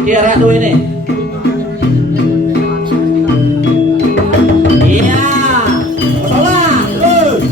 Kira tuh ini. Iya. Masalah. Terus.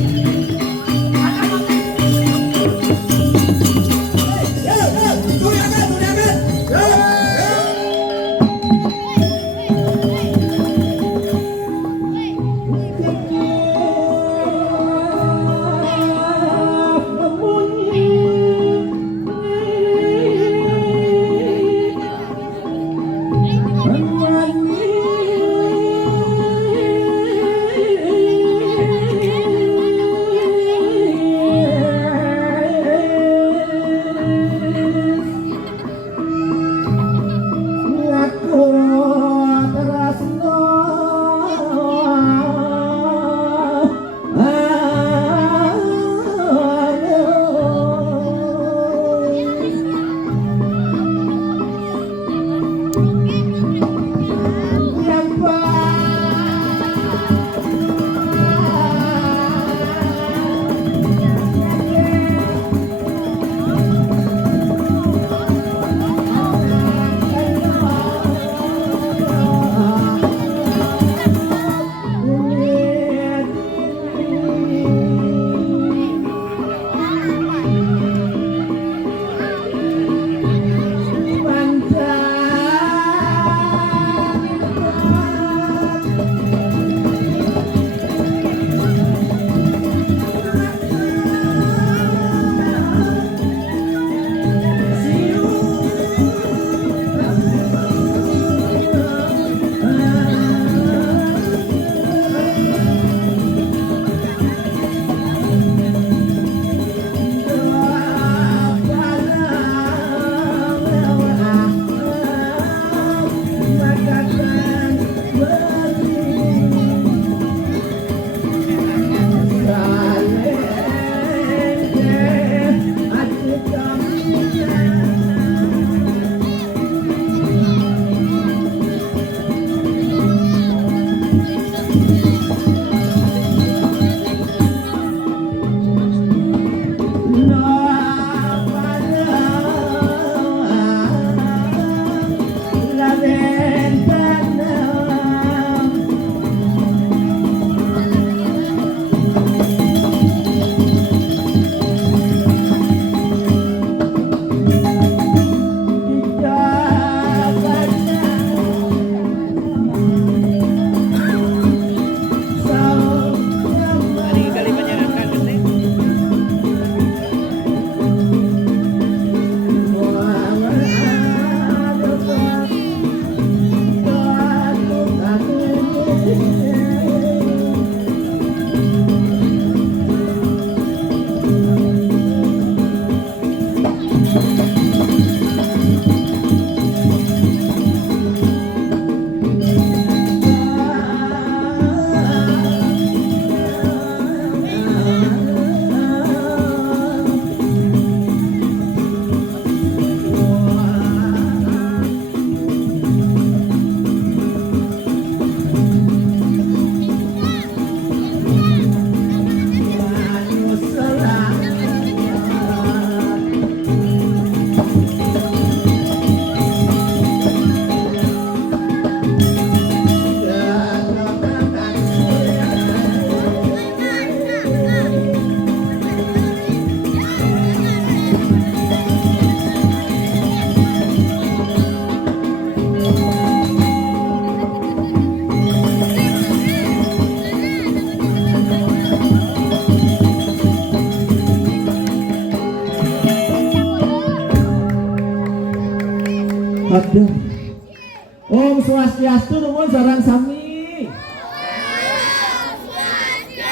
Aduh. Om Swastiastu nuwun sareng sami.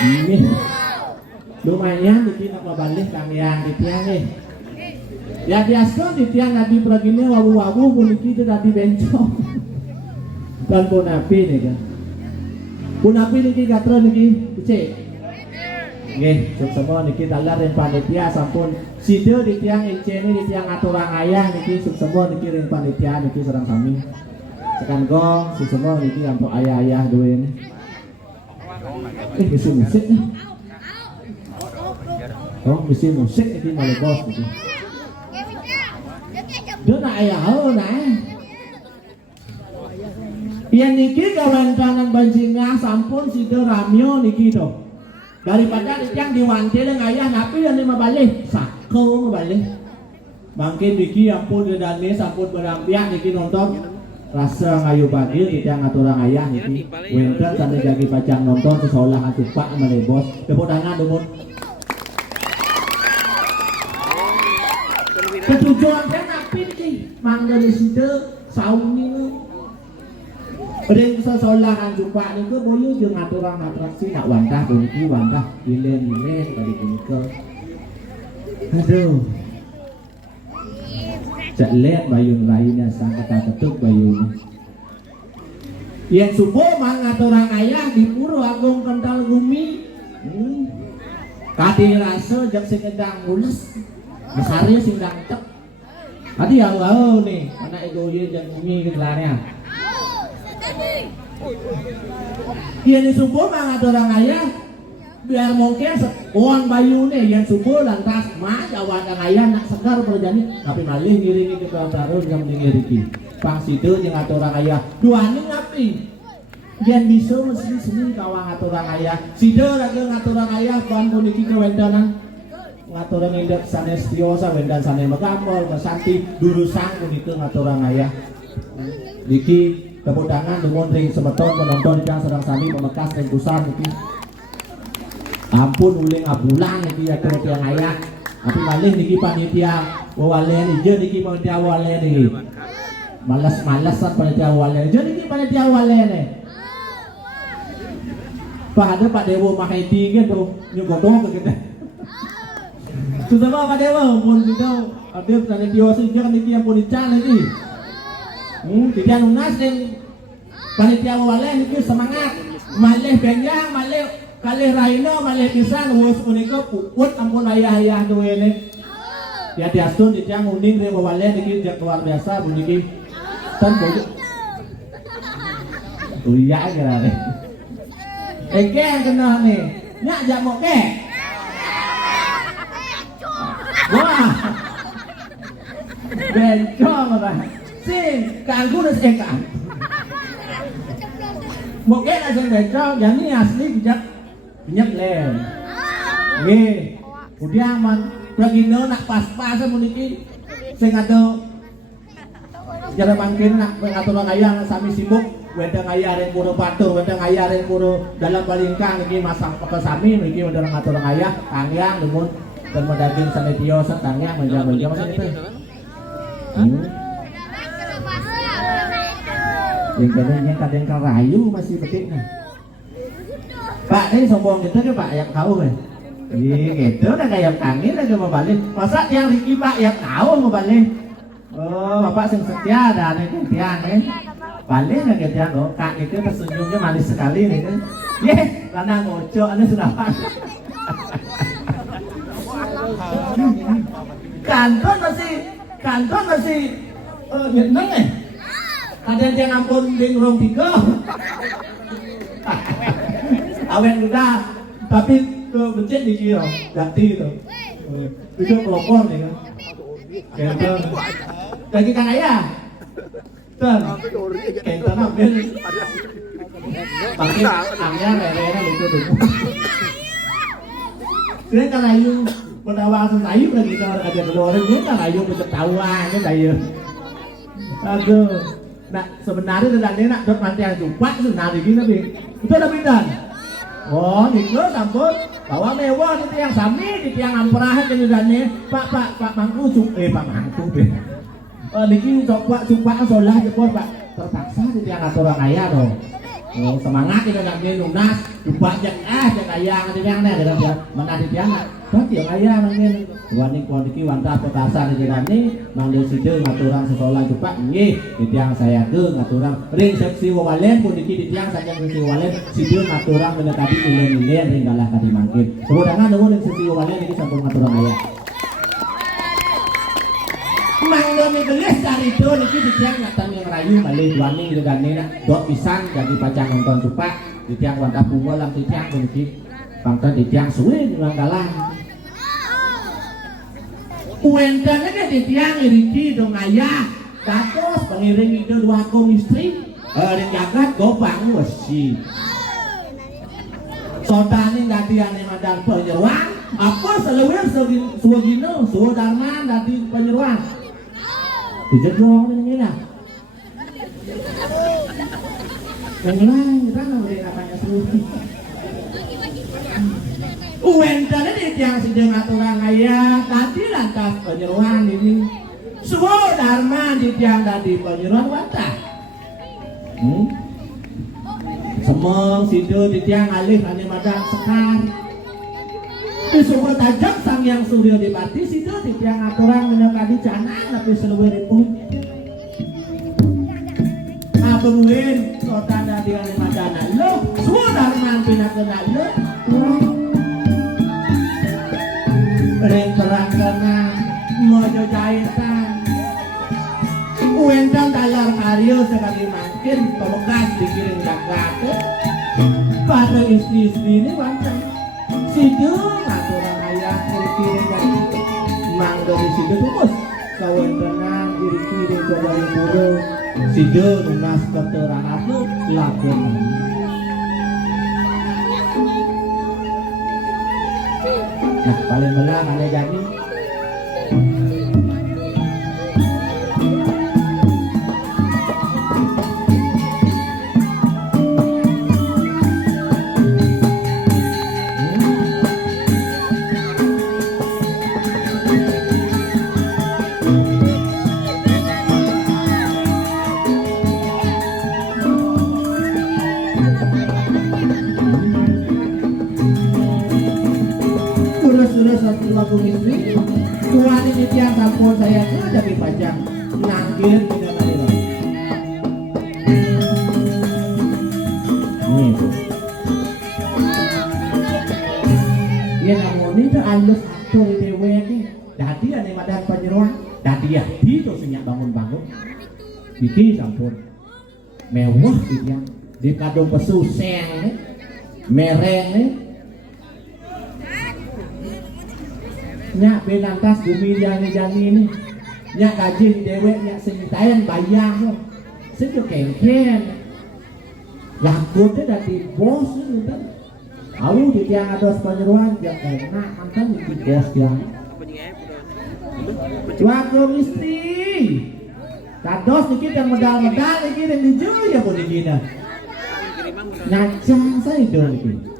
Ini lumayan iki nak balik kalian titian nih. Ya biasa titian nabi pragine wawu-wawu puniki tadi bencong. Dan punapi nih kan. Punapi niki katro niki cek. Nggih, semua niki dalar ring panitia sampun sida di tiang icene di tiang aturang ayang niki semua niki ring panitia niki sareng sami. Sekan gong semua niki ampun ayah-ayah duwe ini. Bisa musik nih. Oh, bisa musik iki malah bos iki. Dia nak ayah ho nah. Pian niki kawantanan banjingah sampun sida ramyo niki to. Daripada yang diwantele ngayah napi yang mabalik sako mabalik. Mungkin niki ampun dedane sampun berampiak niki nonton rasa ngayu bagil kita ngaturang ayah niki. Wenten sampai jagi pacang nonton sesolah atupak melebos. Tepuk tangan dumun. Ketujuan saya napi niki mangga sida sauni. Ring sesolahan jumpa niku boyo jeung aturang atraksi nak wantah puniki wantah ilen-ilen kali punika. Aduh. Cak lihat bayun lainnya sang kata ketuk bayun. Yang subuh mang aturang ayah di Puro Agung Kental Gumi. Kati rasa jeung sing endang mulus. Besarnya sing ndang cek. Hati au nih, anak ego ye jeung Gumi kelarnya. Yang subuh mang aturang ayah biar mungkin uang bayune yang subuh lantas mah awan ayah nak segar perjani tapi malih ngiringi ke tarun yang ngiriki pang situ jeung aturang ayah duani ngapi yang bisa mesti seni kawang aturang ayah situ lagi ngaturang ayah ban puniki kewendanan ngaturang indek sanes tiosa wendan sanes megambol mesanti durusang puniki ngaturang ayah niki. Tepuk tangan dumun ring semeton penonton yang sedang sami pemekas ring pusat niki. Ampun uling abulang niki ya tiang ayah. Tapi malih niki panitia wawalen ieu niki panitia wawalen niki. Malas-malasan panitia wawalen. Ieu niki panitia wawalen. Pak ada Pak Dewo Mahedi gitu nyugodong ke kita. Susah Pak Dewo pun kita ada panitia sing niki yang punican niki. Tidak nunas yang panitia wawalen itu semangat malih benjang malih kalih raino malih pisan wus punika puput ampun ayah-ayah duwene ya diastun dijang uning re wawalen iki luar biasa puniki ten bojo uya kira-kira eke yang kena nih nyak jamok ke wah bencong apa sing kanggo nes ekan. Mungkin ada yang bencong, yang ini asli bijak minyak lem. Nggih. Kemudian man pragino nak pas-pasan puniki sing ada jare mangkin nak ngatur ayah sami sibuk wedang ayah ring puro batur, wedang ayah ring puro dalam balingkang iki masang peke sami niki wedang ngatur ayah kangyang demun dan daging sane tio santangyang menjang-menjang masih itu. Yang kadangnya kadang kerayu masih betik nih. Pak ini sombong gitu ke Pak yang tahu kan? Iya gitu udah kayak kangen aja mau balik. Masa yang Riki Pak yang tahu mau balik? Oh Bapak sing setia ada nih ketian nih. Balik nggak ketian kok? Kak itu tersenyumnya manis sekali nih kan? Ye, karena ngojo anda sudah pak. Kanton masih Vietnam nih. Ada yang ampun ding rong tiga, awen udah, tapi bencet di kiri, ganti itu, itu pelopor nih kan, kenten, lagi kan ayah, kenten ambil, tapi angnya rere itu tuh, kira kan ayu, penawar ayu lagi kita ada keluar ini kan ayu berketahuan kan ayu, aduh. Nah sebenarnya dadane nak dot manti yang jumpa sebenarnya gini nabi itu ada bidan. Oh itu sampun bawa mewah di tiang sami di tiang amperahan jadi dadane pak mangku pak mangku be. Niki coba solah jepor pak terpaksa di tiang aturan ayah dong. Oh semangat itu dadane lunas jumpa jak jak ayah di tiang nih dalam mana di tiang tak tiang ayah mungkin wani kondisi wantah petasan di dadane manggil situ ngaturan sekolah jumpa nggih di tiang saya ke ngaturan ring seksi wawalen pun di tiang saja seksi wawalen situ ngaturan mendekati ulen-ulen ring kalah kadi mangkin sebenarnya nunggu ring seksi wawalen ini sampun ngaturan ayah manggil gelis dari itu niki di tiang ngatan yang rayu malih wani di dadane dok pisan jadi pacang nonton jumpa di tiang wantah bunga lang di tiang pun niki pangkat di tiang suwe ulang kalah Uentangnya di tiang iriki dong ayah, datos pengiring itu dua kom istri, Ning jagat gopang wesi. Sodane dadiane madang penyeruan, apa selewir suwagino sudarman dadi penyeruan. Dijedong ini lah. Yang lain kita nggak namanya seluruh. Uentane di tiang sidang aturan ayah tadi lantas penyeruan ini. Sudarman di tiang tadi penyeruan wata. Semong sido di tiang alih ane madang sekar. Di sumber tajam sang yang surya di pati sido di tiang aturan menyekadi canang tapi seluruh itu. Abenguin sotana di ane madana lo sudarman pindah kena lo. Ring perang kena mojo jahitan. Uentan talar karyo sekali makin pemekas dikirim jagat. Pada istri-istri ini wancang sido aturan ayah kiri-kiri dan mang dari sido tumus kawan tenang kiri-kiri kau dari bodoh sido nunas keterangan itu lakukan. Nah paling belang ada jadi lagu istri tuan ini tiang sampun saya ke jadi pajang nangkir tidak tadi loh nih dia namun itu alus aktor dewe ini dadi ane madan penyeruan dadi ya itu senyak bangun-bangun iki sampun mewah dia di kadung pesuseng nih mereng nih nyak benantas bumi jani ini nyak gaji dewek nyak senitayan bayang lo sejo kengken lakutnya dari bos itu kan aku di tiang ada penyeruan yang enak antan di bos yang wakil istri kados dikit yang medal-medal dikit yang dijual ya pun dikit nyacang saya dikit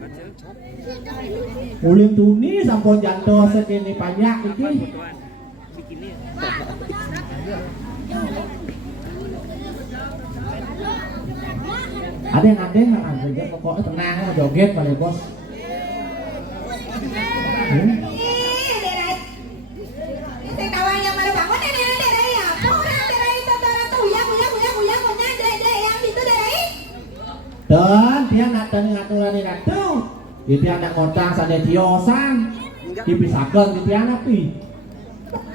ulim tuni sampun jantos segini banyak iki. Ada yang aja pokoknya tenang joget pada bos. Saya kawan yang baru bangun dari apa orang dari tuh yang yang itu dari. Dan dia ngaturan ini tuh. Di tiang nak ngotang sadaya tiosan dipisahkan di tiang api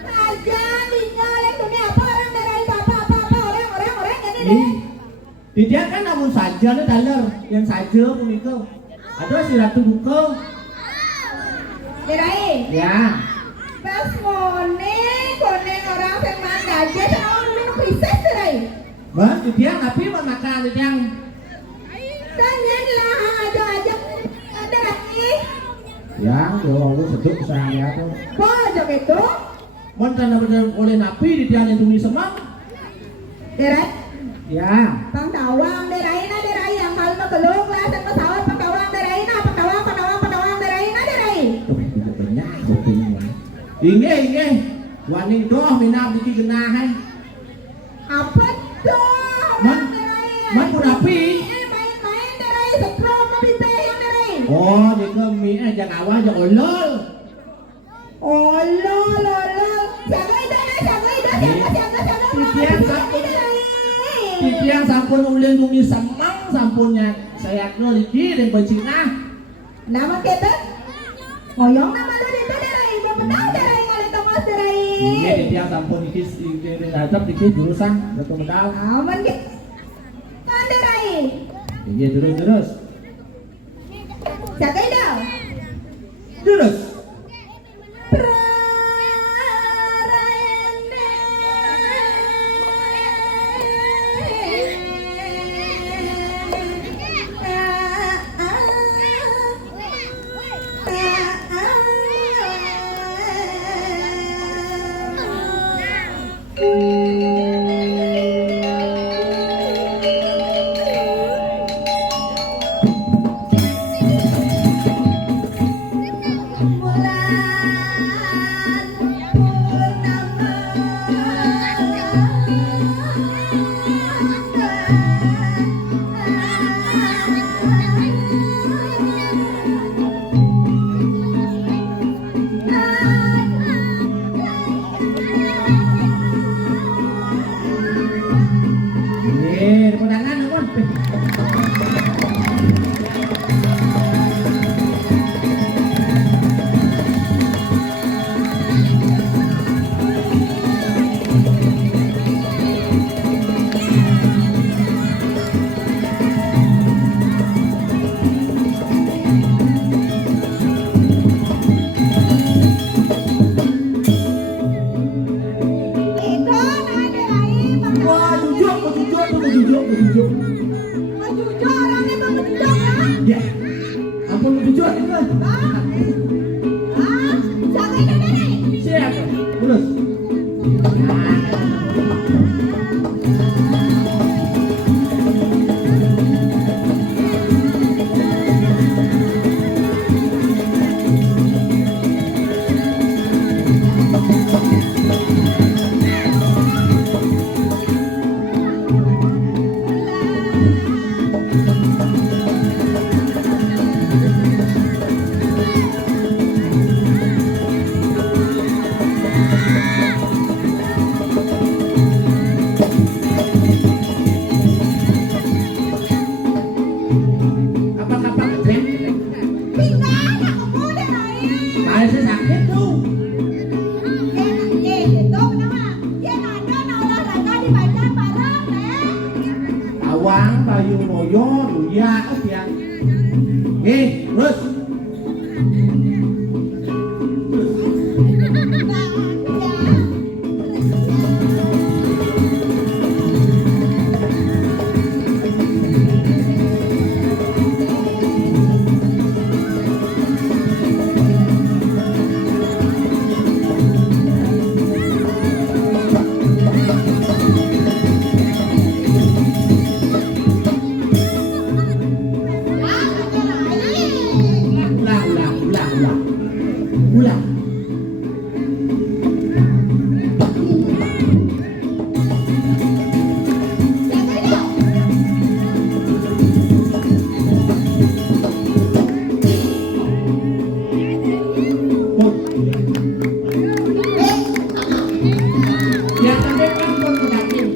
aja dinyalek dunia apa orang dari apa orang jadi di tiang kan namun saja nih daler yang saja pun itu ada si ratu buka dirai ya pas kone orang semang aja sama lu krisis dirai bang di tiang api makan di tiang tanya lah aja yang doang seduk saya tuh banyak itu mantan benar oleh napi di tiang itu semang derai ya pangtawang derai yang malu makelung lah dan pesawat pangtawang derai derai tuh tidak banyak buktinya ini wani doh minam dikit genah apa doh man napi main derai sepuluh mobil yang derai oh dia kami aja awal aja olol titian sampun ulin bumi semang sampunnya saya ke lagi dan bencina nama kita ngoyong nama dari derai benar derai ngalih tomas derai ini titian sampun ikis datap ikis jurusan betul betul aman gitu kan derai iya terus jaga dah terus Wah, jujur. Ya, ampun jujur itu kan. Siap, terus. Apa keren? Saya sakit tuh. Awang, Bayu Moyo, Luya, ya. Terus. Ulang. Ya sampai kapan kau yakin?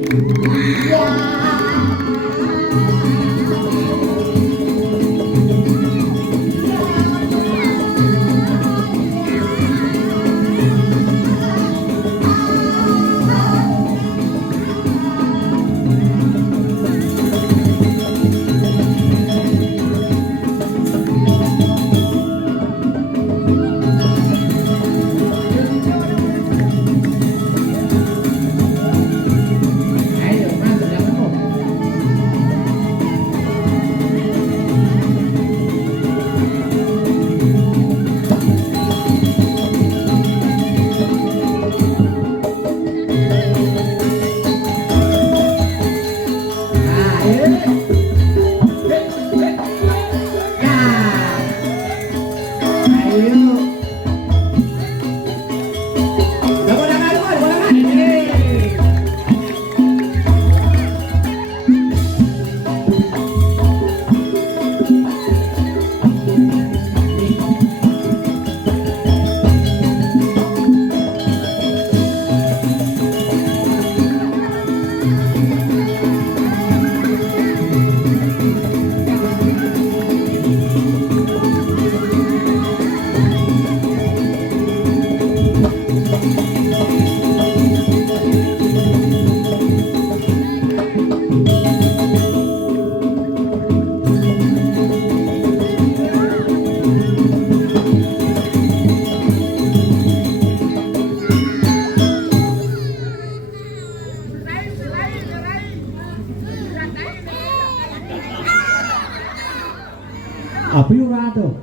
Apa yung rato?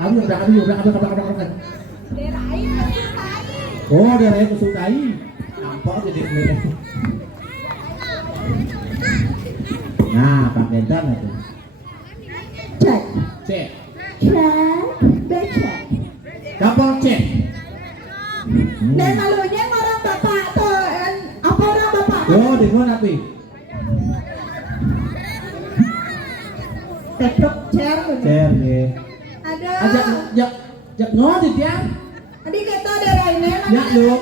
Abi udah. Oh, daerah kesukai. Nampak jadi ini. Nah, Pak Dentan itu. Cek. Kapal cek. Dan malunya orang bapak tuh, apa orang bapak? Oh, di mana api? Tetruk chair. Cer, ya. Ada. Jak ngodi tiang. Adik kita daerah ini. Ya lu,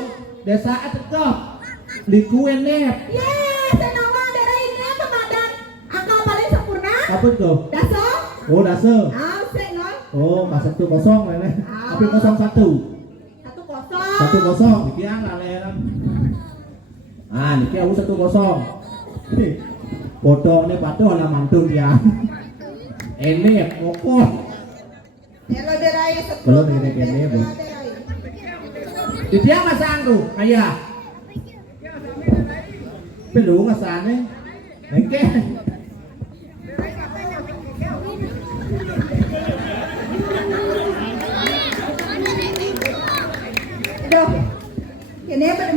desa atekop. Di kuen nep. Yes, senama daerah ini pemadam. Angka paling 10 Apa itu? Dasar. Oh, dasar. Sik no. Oh, pas 1-0 lele. Tapi 0-1. 1-0. 1-0 iki lale. Ah, niki aku 1-0. Bodone patuh ana mantun ya. Ini pokok. Kalau derai Belum ini, Bu. Dia masang tuh, ayah. Perlu ngasane. Oke. Aduh. Kene pada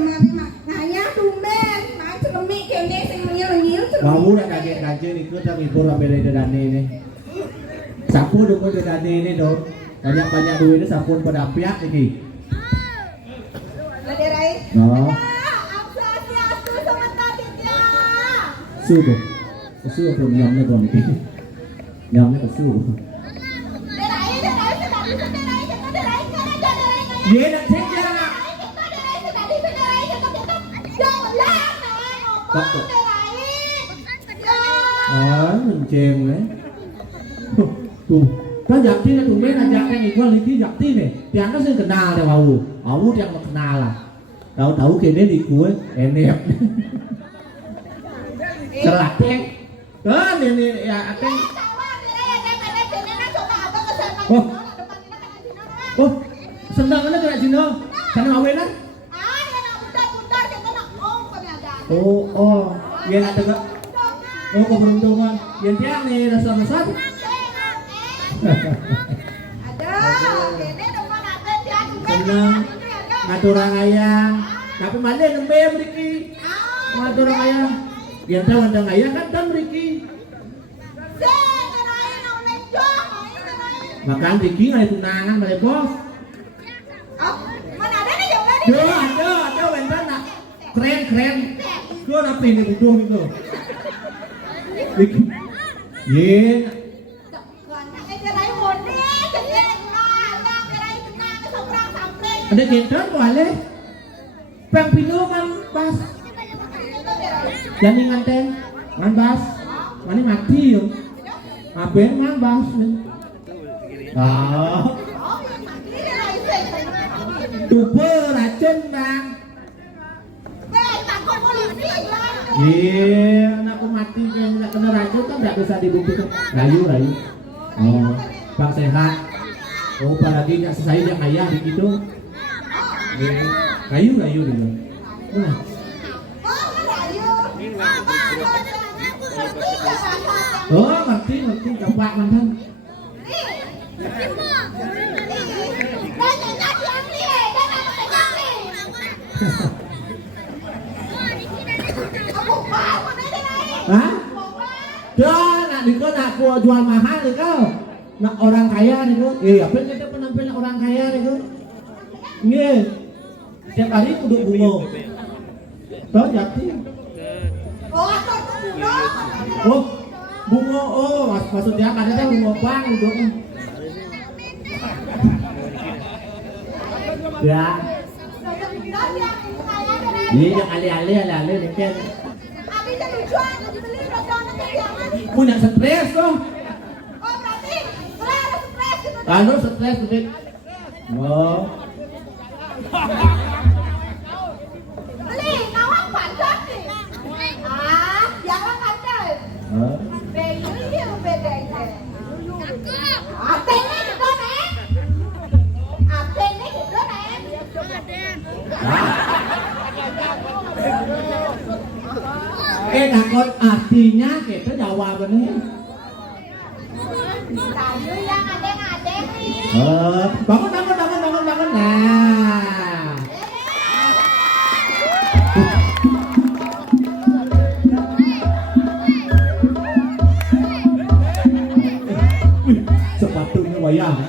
nganya tumben, main celemik kene sing nyil-nyil celemik. Kamu udah kaget-kaget itu tak ibu sampai dari dani ini. Sapu dulu dari dani ini dong. Banyak-banyak duit itu sapu pada piak lagi. Lah derai. Oh. Apresiasi sama tadi ya. Sudah. Sudah pun nyamnya tuh nih. Nyamnya ke sudah. Derai Ye nak cek ya. Mình chèn đấy. Tuh, kan jakti na tumben ajak yang igual iki jakti nih. Tiang kan sing kenal deh mau. Mau yang mau kenal lah. Tahu-tahu kene di gue enek. Celatek. Kan ini ya akeng. Oh, sendangannya kena Cina. Karena awenan. Oh, ya nak tengok. Oh, keberuntungan. Yang tiang nih rasa besar. Senang. Ngaturang ayang. Tapi mana nembe mriki? Ngaturang ayang. Yang tahu ndang ayang kan tam mriki. Makan Riki nggak tunangan balik bos. Mana ada nih yang tadi? Ada bentar nak keren. Gue rapi nih butuh itu. Riki, ye. Ada gentar boleh. Pang pino kan bas. Jadi nganten, ngan bas. Mana mati yo. Aben ngan bas. Ah. Tuba racun bang. Iya, anakku mati kan nggak kena racun kan nggak bisa dibuktikan. Rayu. Oh, bang sehat. Oh, apalagi nggak selesai dia ayah begitu. Rayu dulu. Nah. Oh, ngerti coba mantan. Hah? Dah, nak dikau nak jual mahal dikau. Nak orang kaya dikau. Apa kita penampilan orang kaya dikau? Nih, setiap hari kudu bunga. Tahu jati? Oh, bunga. Oh, maksudnya kadang bunga bang duduk. Ya. Iya, yang alih-alih ni kan. Punya stres tuh. Anu stres tu. Oh. Beli, nawang pancet nih. Jangan kacau. Beli beda ini. Atene gitu nih. Atene gitu nih. Takut artinya kita jawabannya. Rayu yang ada nih. Bangun. Nah. Sepatunya wayang.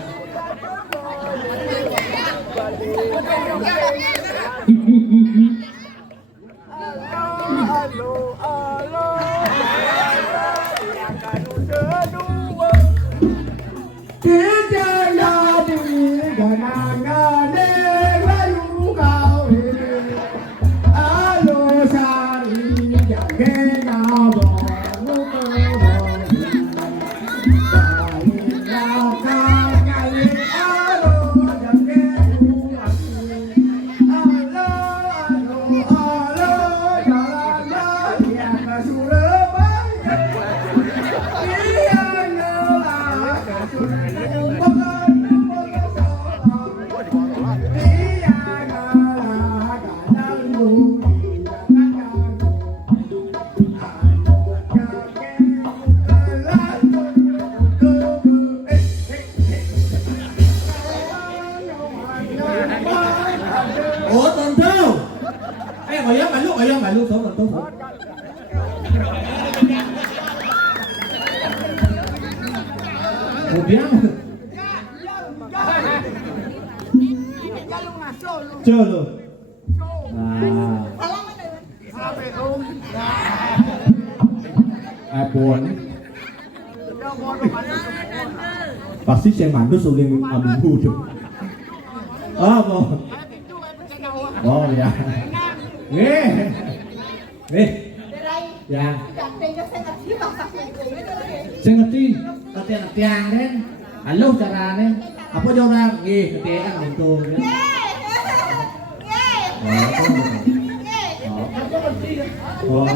lần tốt rồi. Một tiếng. Chưa rồi. Buồn. Pasti saya mandu suling ambu tuh. Oh ya. Nih. Ya. Saya ngerti. Latihan kan. Halo caranya. Apa orang? Ketika untuk. Oh.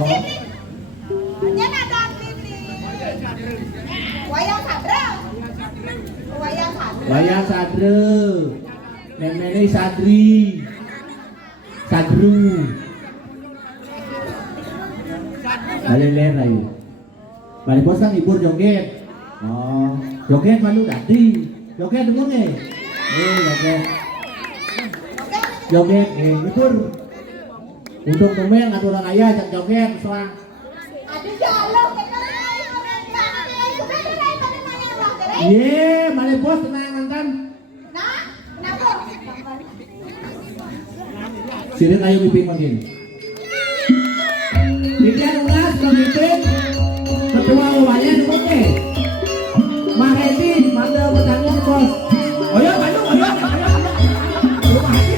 Wayang sadre. Nemene sadri. Sadru. Balik ayo. Balik bos kan hibur joget. Oh, joget malu tadi. Joget dulu nih. Joget. Joget, hibur. Untuk temen aturan ayah ajak joget soang. Iya, balik bos tenang mantan. Sirin ayo mimpin makin. Bikin ulas pemimpin ketua uangnya di oke. Maheti manda bertanggung bos. Oh ya Bandung, oh ya. Rumah hati.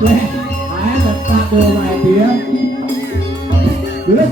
Leh, ayo tetap rumah dia. Terus.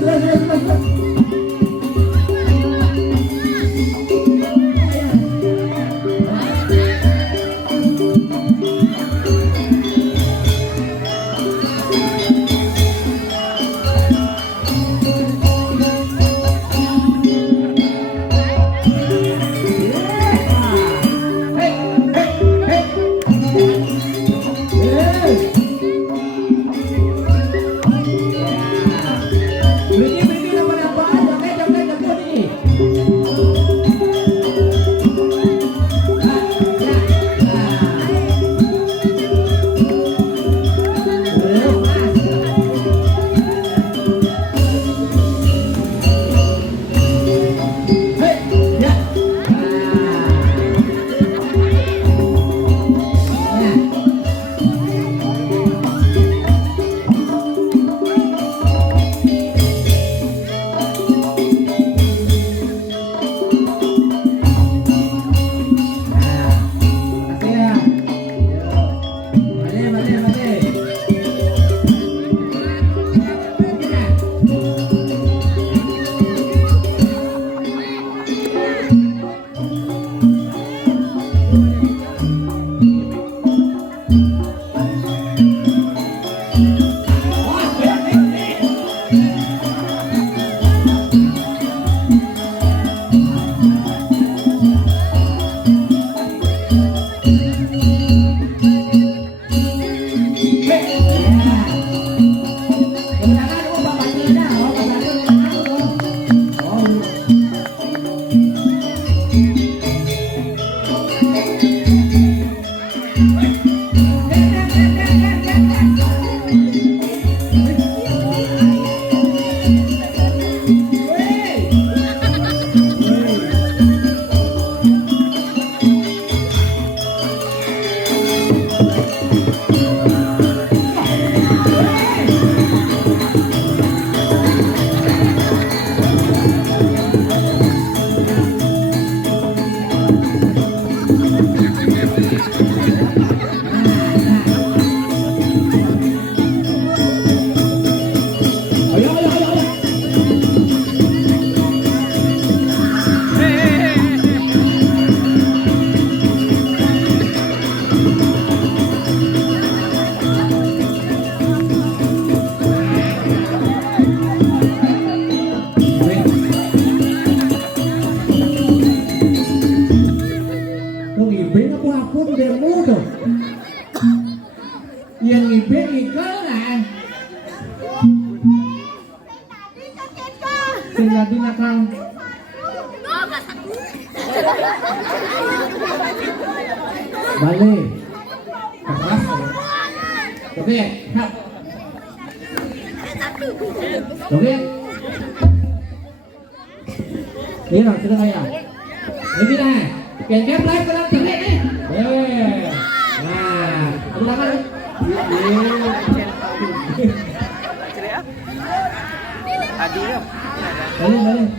Tadi nakal. Balik. Keras Oke, hap. Oke. Ini lah, sudah kaya. Ini lah. Ken mulai pelan terlihat nih. Nah, aku tangan. Adi ya. Balik.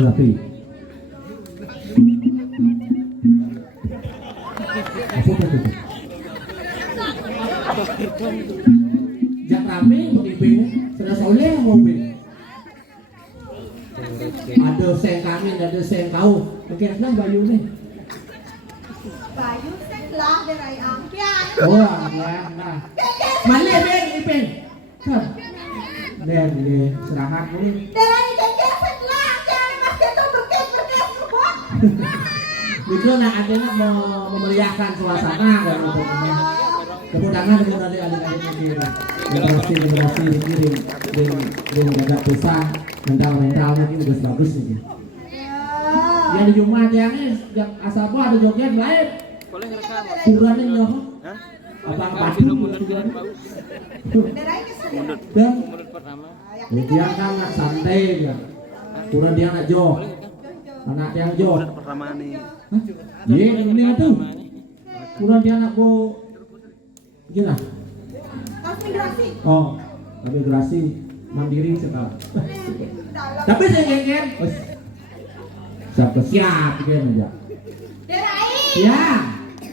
Rapi. Jak rapi pemimpin sudah soleh mau bin. Ada seng kami, ada seng kau. Mungkin lah bayu nih. Bayu lah dari angkian. Oh, nah. Mana bin ipin? Kan. Dan serangan ini. Dari kengkeng sebelah jangan mas kita berkes buat. Itu nak ada nak memeriahkan suasana dan kemudahan dengan adik-adik sendiri. Generasi kirim dengan gagak besar mental mungkin udah bagus nih. Yang di Jumat yang asal ada joget lain. Boleh rekam. Kurangnya nyoh. Hah? Apa pasti Mundur. dan Menurut pertama. dia kan nak santai ya. Kurang dia nak jog. Anak yang jog. Menurut pertama nih. Ye, ini tuh. Kurang dia nak bo. Gila. Konfederasi. Oh, migrasi mandiri sekarang. Tapi saya genggen. Siap gitu aja. Derai. Ya.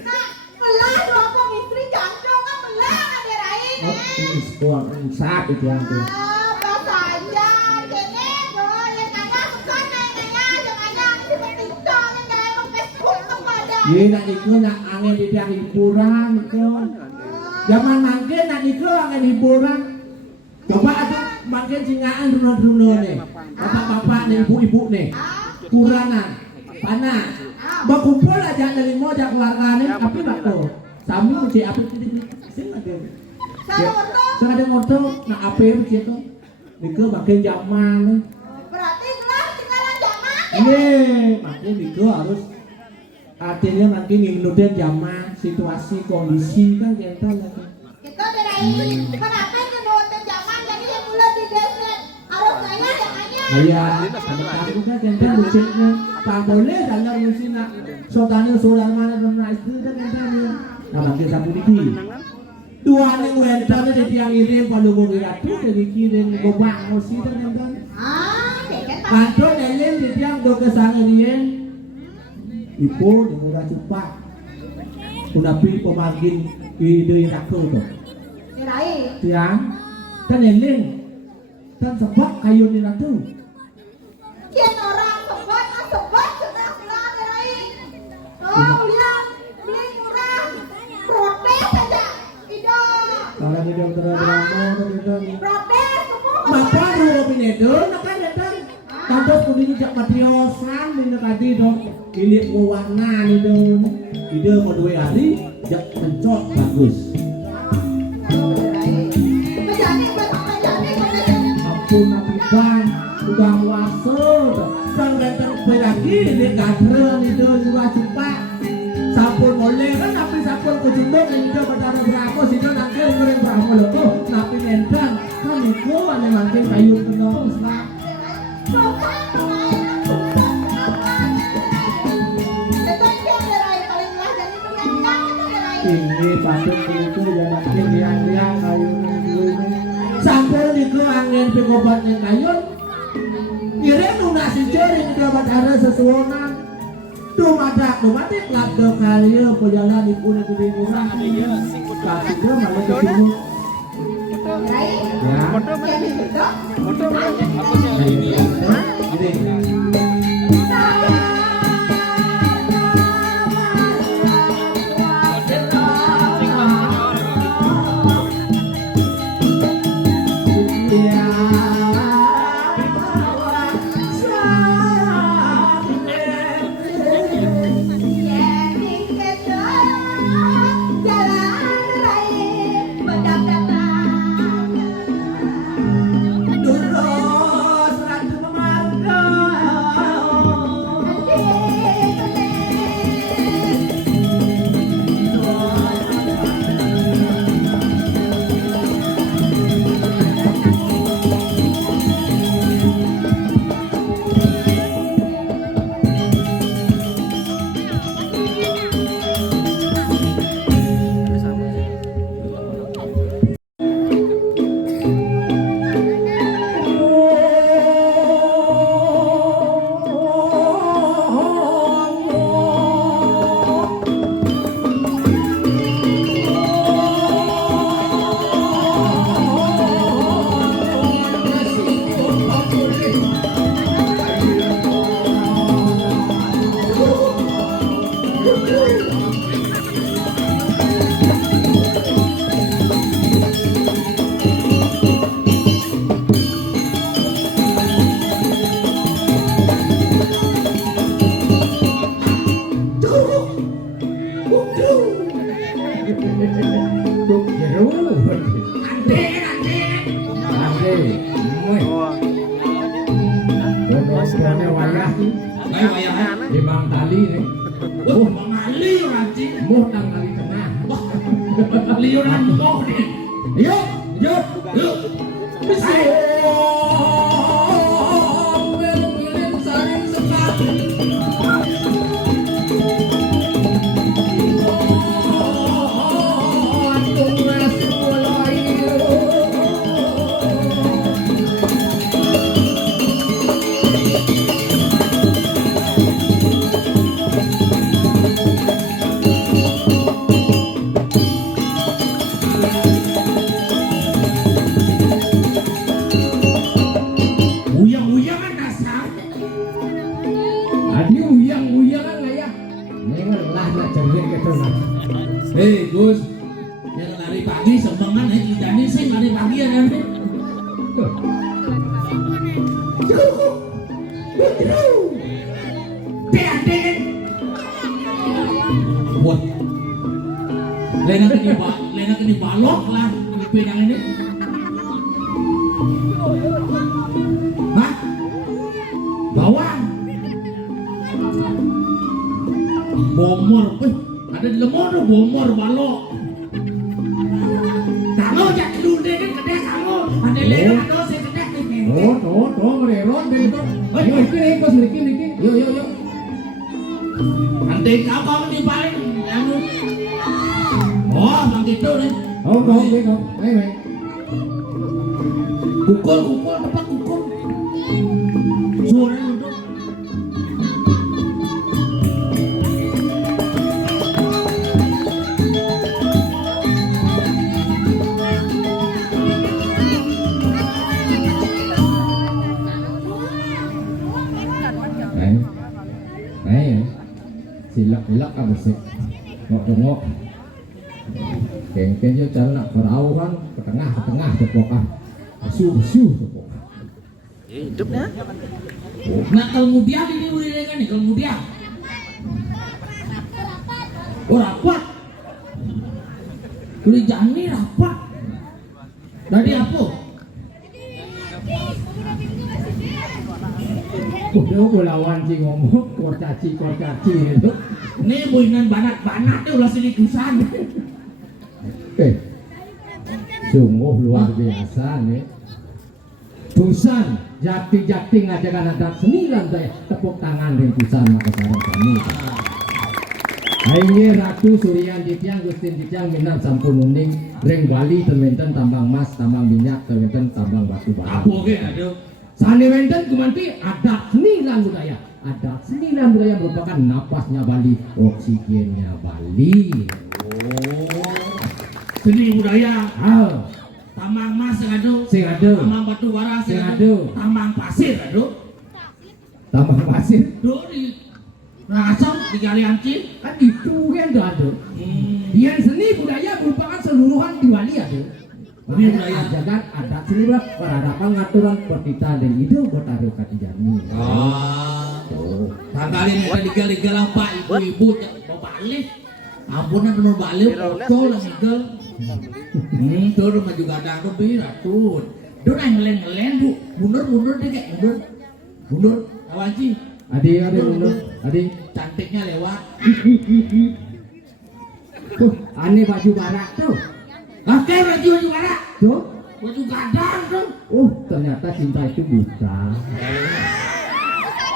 Nak melah dua pong istri jantung kan melah kan derai. Oh, ini sekolah saat itu yang tuh. Bahasa aja, kene boy, yang nanya bukan nanya, jangan seperti itu, yang nanya mau Facebook kepada. Ye, nak ikut nak angin di tiang hiburan itu. Zaman mangkin nak ikut angin hiburan. Coba ada mangkin singaan runo-runo nih. Bapak-bapak nih, ibu-ibu nih. Kuranan, panas. Berkumpul aja dari mau aja keluarga nih, tapi bakal. Samu cek apa sih ada. Saya ada motor, nak apa begitu. Nika makin zaman nih. Berarti kelas tinggalan zaman. Nih, makin Nika harus artinya makin ngikutin zaman, situasi, kondisi kan kental lagi. Kita bedain, kenapa ngikutin zaman jadi yang mulai di desa harus saya yang hanya. Iya, sama kamu kan kental luciknya. tak boleh dalam musim nak saudara mana nak istri dan katanya. Nah, kita puniki. Dua ni wenta ni tiang irim palu guratu dari kirim gobang musim dan katanya. Kantor dalam tiang do kesana dia. Ipo yang mudah cepat. Unapi pemagin ide rakau tu. Tiang dan eleng dan sebab kayu ni ratu. Kian orang sebab sudah pulang dari. Oh, beli murah. Protes saja. Ida. Kalau dia terang, Protes semua. maka dulu pinedo nak datang. Kampus kuning jak matriosan ni tadi dong. Ini warna ni dong. Ide mau 2 hari jak mencot bagus. Ampun napiban, ubang waso, sang datang lagi dia kadre ni dong juga cepat. Sampun boleh kan tapi sampun kejunduk ni dia berdarah berapa sih kan akhir goreng berapa lho tapi nentang kan itu ane mancing kayu kendong Islam. Ini patut itu jarak liang kayu ini sampai itu angin pengobat yang kayu kira nuna si jering dapat ada sesuatu Dumadak kelak do kali perjalanan ibu ni gede murah kasih dia malah ketemu ya Bang tali nih. Bang Ali nanti. Moh nang tali tengah. Liuran moh nih. Yuk, yuk, yuk. Bisa. Belum saling sekat. Hei Gus, yang lari pagi sembangan kita ini sih lari pagi ya nanti. Buat, lena kini balok lah pedang ini. Hah? Bawang, bomor, ada di lemor bomor balok. Kamu jak dude kan kedek kamu. Ada lena ada saya kedek ni. Oh, mereron dari tu. Ayo ikut mriki. Yo. Nanti kau di paling anu. Oh, nanti itu nih. Oh, không. Mày. Pukul tepat pukul. Suara duduk. Đấy. Silak ka bersih. Ngok. Kengken yo jalan nak berau kan ke tengah cepok ah. Besu cepok. Hidup dah. Nah kemudian ini udah kan nih kemudian. Oh rapat. Kulit jani rapat. Dari apa? Udah aku lawan si ngomong korcaci itu. Ini buinan banat tuh ulah sini kusan. Sungguh luar biasa nih. Busan jakti ngajakan adat senilan saya tepuk tangan ring busan maka sarang kami. Aini Ratu Suryan Ditiang Gustin Ditiang Minang sampun uning ring Bali tementen tambang emas, tambang minyak, tementen tambang batu bara. Apa ge aduh. Sane wenten gumanti adat seni lan budaya. Adat seni lan budaya merupakan napasnya Bali, oksigennya Bali. Oh. Seni budaya. Tambang emas Sing ado. Tambang batu bara Sing ado. Tambang pasir aduh. Tambang pasir. Duh di Rasau di Kalianci Kan itu kan ada. Yang seni budaya merupakan seluruhan di Bali ada. Seni budaya. Makanya ajakan adat seni peradaban ngaturan petita dan itu bertaruh katijani. Tuh. Tanggalin kita digal-digal apa ibu-ibu mau balik. Ampunnya penuh balik foto lah nigel. Tuh rumah juga ada aku bilang tuh. Tuh ngelen-ngelen bu. Mundur deh kayak mundur. Awanci. Adi mundur. Adi Cantiknya lewat. tuh aneh baju barak tuh. Oke baju barak. Tuh. Baju gadang tuh. Ternyata cinta itu buta.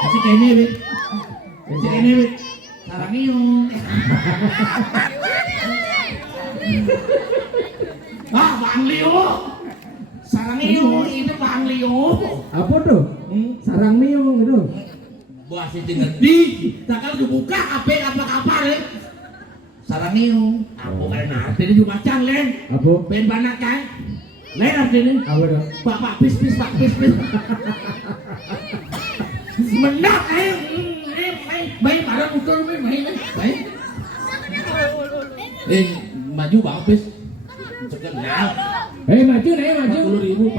Masih kayak ini, Bik. Sarang iung. Bang Lio. Sarang iung, itu Bang Lio. Apa tuh? Sarang miung itu. Wah, sih ngerti. Takkan dibuka apa kabar ya. Sarang iung. Apa kan artinya juga macam len. Apa? Ben banak kan. Len artinya. Apa tuh? Pak pis. Menak ayo. Baik pada muncul main. Baik. Maju bang pis. Sekenal. Maju. 40.000.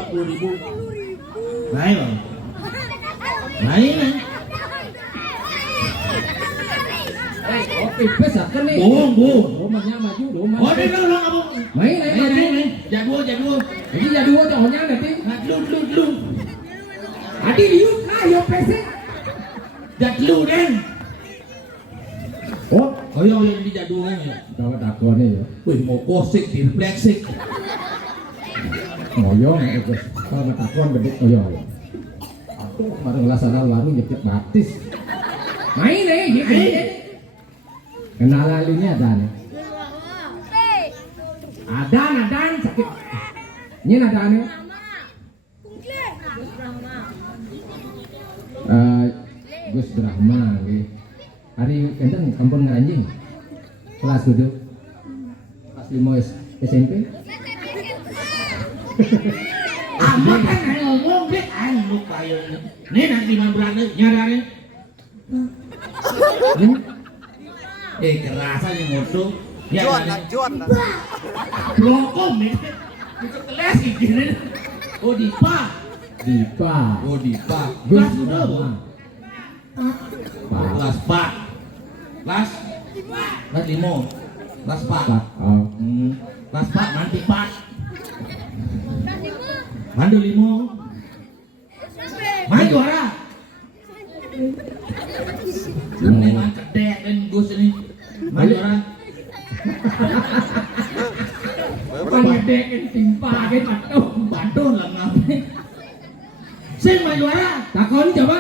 Naik bang. Naik. Pipes akan nih. Bohong. Rumahnya maju. Oh, ini kalau kamu. Main. Jaduo. Jadi jadua cowoknya nanti. Lu. Adi liuk ayo pesek. Jadlu den. Oh, Ayo di jaduo ya. tahu takone ya. Wih mau kosik di refleksik. Ngoyong itu. Kalau takon gede ngoyong. Aku kemarin ngelasana warung jepit batis. Main gitu. Kenalan ini ada nih. Adan sakit. Ini ada nih. Gus Brahma nggih. Hari enten kampung Ngaranjing. Kelas duduk. Kelas 5 SMP. Apa kan ngomong deh anu kayo ini. Nih nanti berani nyadari. Kerasa nih moto. Juan. Lokom nih. Itu kelas gini. Oh Dipa. Gus Kelas udah. Brahma. Kelas 4. Kelas 5. Kelas 4. Oh. Kelas 4 nanti 4. Mandu 5. Main juara. Ini mah kedek dan Gus ini. Main juara. Kedek timpa ke Bantu lah ngapain. Sing main juara. Takon coba.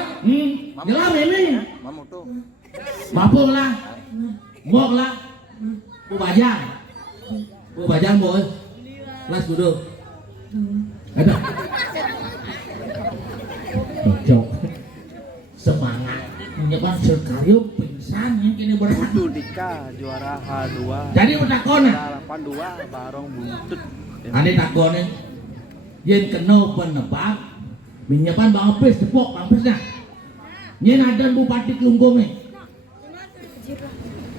Gelar ini. Mampu lah. Mok lah. Bu bajang bu ơi. Las kudu. Ada. Cok. Semangat. Nyepan sekalium pingsan yang kini berat. Dika juara H2. Jadi udah kona. 82 barong buntut. Ane takone. Yen kena penebak. Minyapan bang apes tepok pampesnya. Nyen ada bupati Kelungkung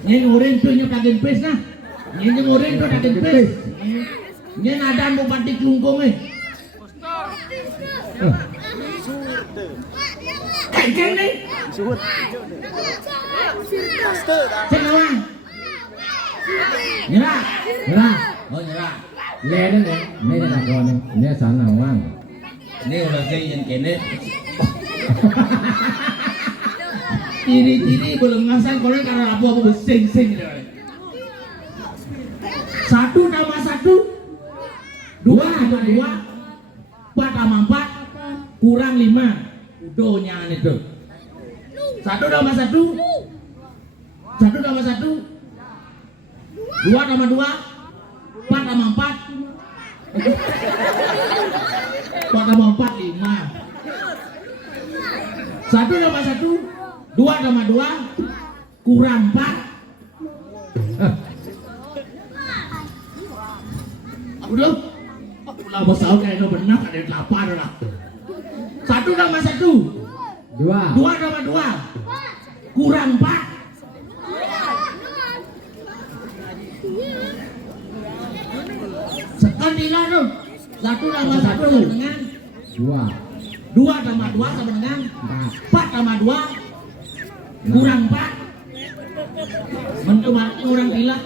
nyen urin tuh nyepagin pes nah. Nyen urin tuh daging pes. Nyen ada bupati Kelungkung Kancing nih. Suhut. Cenawang. Nyerah. Nyerah. Oh nyerah. Lên đấy, mấy cái thằng con này, nhớ sáng nào ngoan. Ini udah saya yang kene. Ciri-ciri belum ngasih kalau karena apa besing-sing gitu. 1 tambah 1 2 tambah 2 4 tambah 4 kurang 5 udonya itu 1 tambah 1 1 tambah 1 2 tambah 2 4 tambah 4 4 tambah 4 5 1 tambah 1 2 tambah 2 kurang 4 udah ulah bosau kayak no benar ada 8 lah 1 tambah 1 2 tambah 2 kurang 4 sekali lah tuh 1 tambah 1 sama dengan 2 tambah 2 sama dengan 4 tambah 2 kurang 4 mencoba orang gila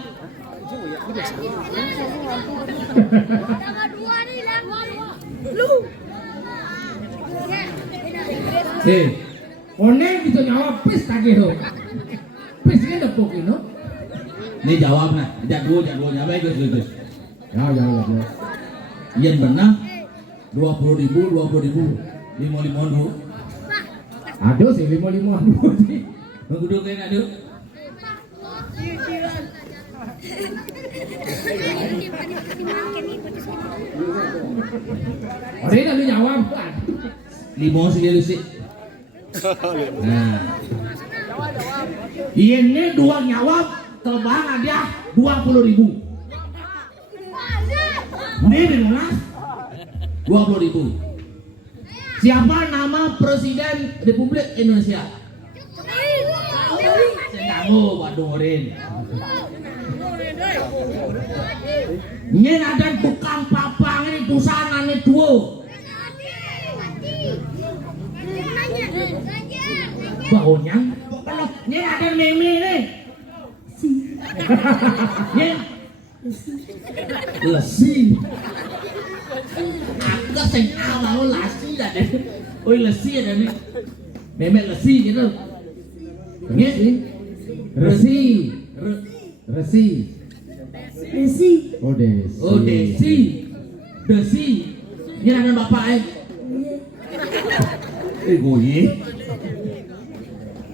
Onen bisa nyawa pis tadi ho. Pis kan dapok ini. Ini jawab nah, jadwalnya baik guys. Ya. Yang benar 20.000 5.000 dulu. Aduh sih 5 dulu. Duduk kayak aduh. Orang ini jawab kan. 5 sih. Nah. Ini 2 nyawab terbang dia 20.000. Ini benar 20.000. Siapa nama Presiden Republik Indonesia? Kamu wadurin. Ini ada tukang papang ini tusanan ini dua. Baunya kalau ini ada meme nih. Ini lesi. Aku sing awal lesi dah deh. Oh lesi ada nih. Meme lesi gitu. Ini Resi. Oh desi. Desi. Ini ada bapak goye.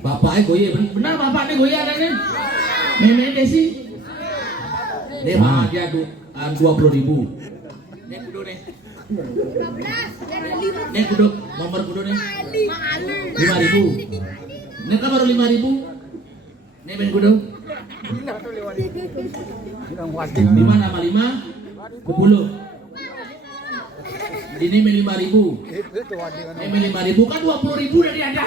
Bapak goye. Benar bapak nih goye ada nih. Meme desi. Ini mah dia 20.000. Ini kudu nih. Ini kudu nomor kudu nih. 5.000. Ini kan baru 5.000. Ini ben kudu. 5 tambah 5 10. Ini 5.000. Ini 5.000 kan 20.000 dari ada.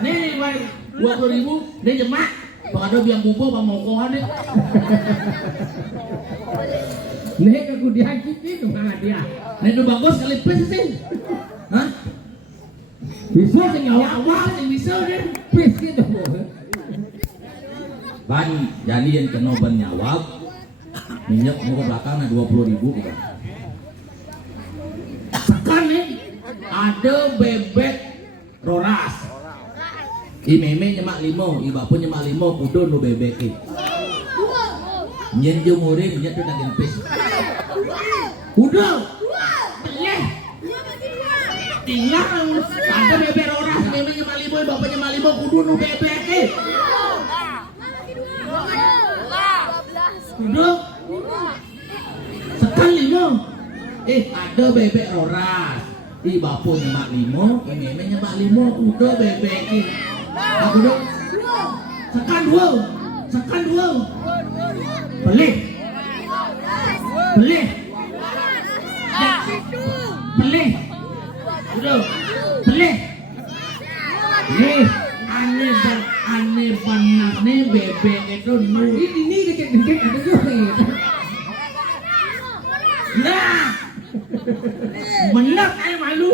Nih 20.000. Nih jemak. Bang ada biang bubo bang mokohan nih. Nih aku dihakikin tuh nggak dia. Nih tuh bagus kali pes sih. Hah? Bisa sih nyawa Awal sih bisa deh. pis gitu boh. Ban jadi yang kena ban nyawab minyak mau ke belakang nah 20.000 bukan. Sekarang nih ada bebek roras. I meme nyemak 5, i bapak nyemak 5 kudu nu bebek i. Nyen jumure minyak tu daging pis. Kudu. Beleh. tinggal ada bebek roras memangnya malimo bapaknya malimo kudu nu bebek kudu sekali mo ada bebek roras di bapaknya malimo memangnya malimo kudu bebek aku dong sekan dua beli udah beli nih aneh benar nih bebek itu ini dikit-dikit ada juga nah benar kayak malu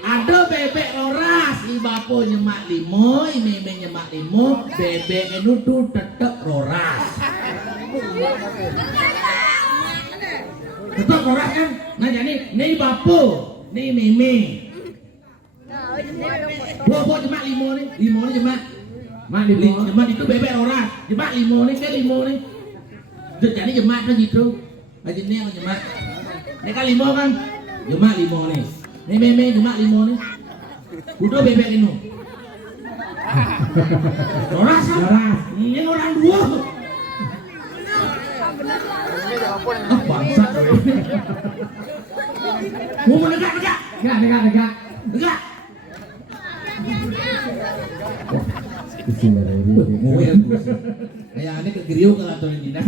ada bebek roras di bapaknya mak limo memangnya mak limo bebek itu tuh tetap roras tetap roras kan nah jadi nih bapo nih meme bawa jemak limo nih jemak mak limo jemak itu bebek roras jemak limo nih kan limo nih jadi jemak kan gitu aja nih yang jemak ini kan limo kan jemak limo nih nih meme jemak limo nih udah bebek ini roras ini orang dua bangsa mau menegak enggak kayak aneh ke griyo ke kantor ini nah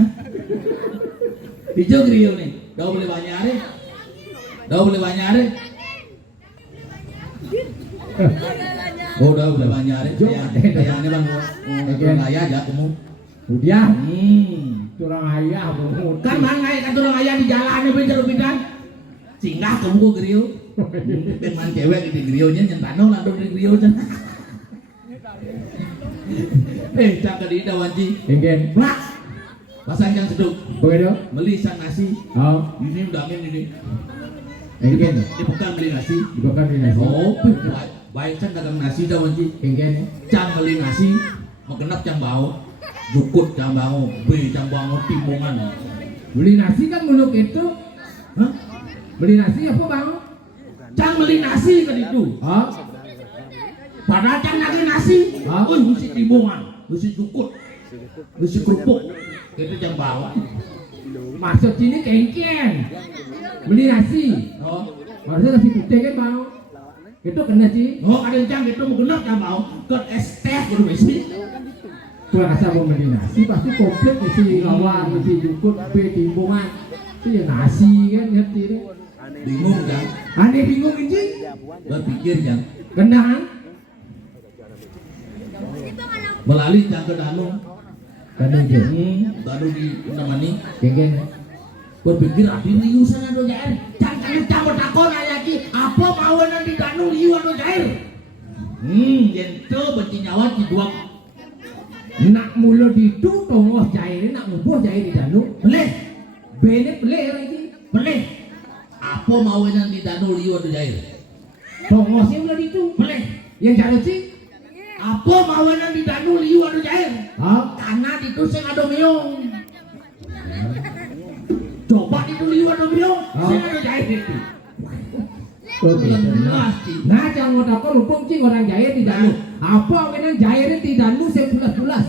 hijau griyo nih dah boleh banyak hari oh udah banyak hari kayak aneh bang raya aja kamu udah turang ayah kan mangai kan turang ayah di jalan pindah singgah kamu kok griyo dengan cewek di grionya nyentano lalu di grionya cakap di dawanci ingin plak pasang yang seduk begitu beli sang nasi ini udah amin ini ingin dibuka beli nasi baik sang dagang nasi dawanci ingin cang beli nasi mengenap cang bau jukut cang bau cang bau timbungan beli nasi kan muluk itu beli nasi apa bang cang beli nasi kan itu padahal cang lagi nasi mesti timbungan mesti jukut mesti kerupuk itu cang bau maksud sini kengken beli nasi maksudnya nasi putih kan bang itu kena sih kadang cang itu mengenap cang bau ke es teh gitu mesti gua rasa mau beli nasi pasti komplit mesti lawan mesti jukut timbungan itu ya nasi kan ngerti deh bingung kan aneh bingung ini berpikir kan kenaan melalui cang ke danu aja danu di namani kengken berpikir adi liusan anu jair cang bertakon lagi apa mau nanti danu liu anu jair jento benci nyawa di dua nak mulu itu tongos jair nak ngubuh jair di danu boleh benet boleh lagi boleh apa mau nanti danu liu anu jair tongosnya udah itu boleh yang jalan sih apa mau nanti danu liu anu jair karena itu sing ada miong coba itu liu anu miong sing ada jair itu nah jangan ngotak lupung cing orang jair di danu apa menan jairnya di danu sebulas-bulas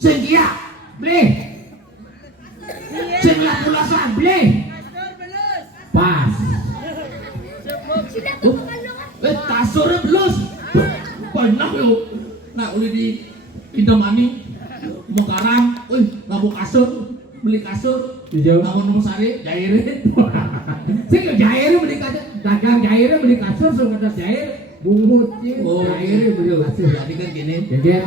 sing kia bleh sing bulas-bulasan bleh pas kasurnya belus banyak yuk nak uli di Indomani mau karang nggak mau kasur beli kasur hijau nggak mau sari jairin sih jairnya beli kasur dagang jairnya beli kasur suruh ada jair bungut jairnya beli kasur jadi kan gini kengken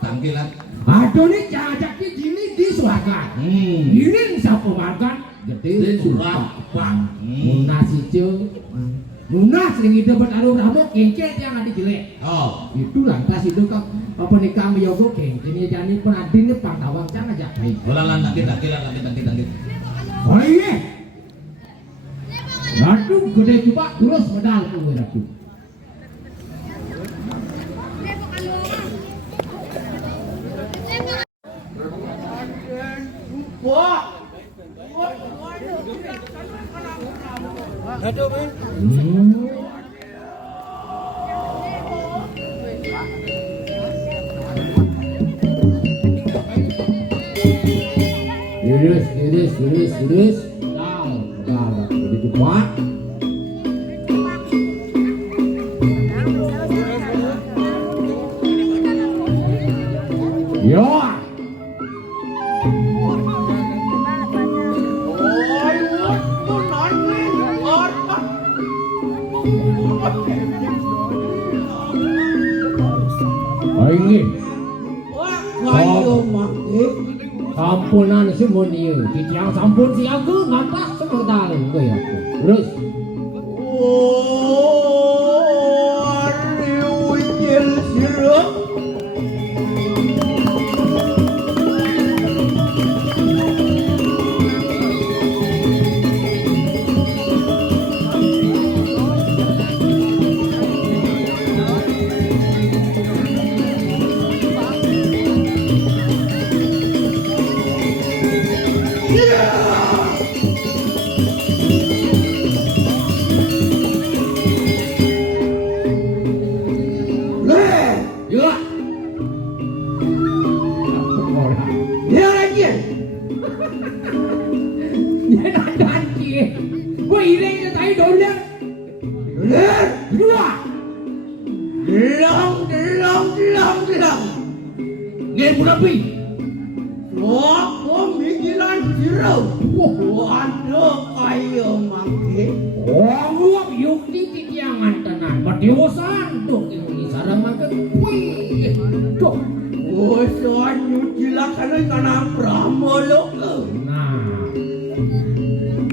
tangkilan aduh nih cajaknya gini disuakan ini siapa makan jadi surat bang munas hijau munas yang itu bertaruh rambut kengken yang ada jelek itu lantas itu kan apa nih kami yogo kengken ya jadi penadin pantawang jangan aja baik ulang tangkil oh iya aduh gede coba terus medal tuh aduh Lurus. Nah, begitu kuat. Yo. Ini. Sampunan semuanya, yang sampun siaga ngantas sekedar gue aku. Terus.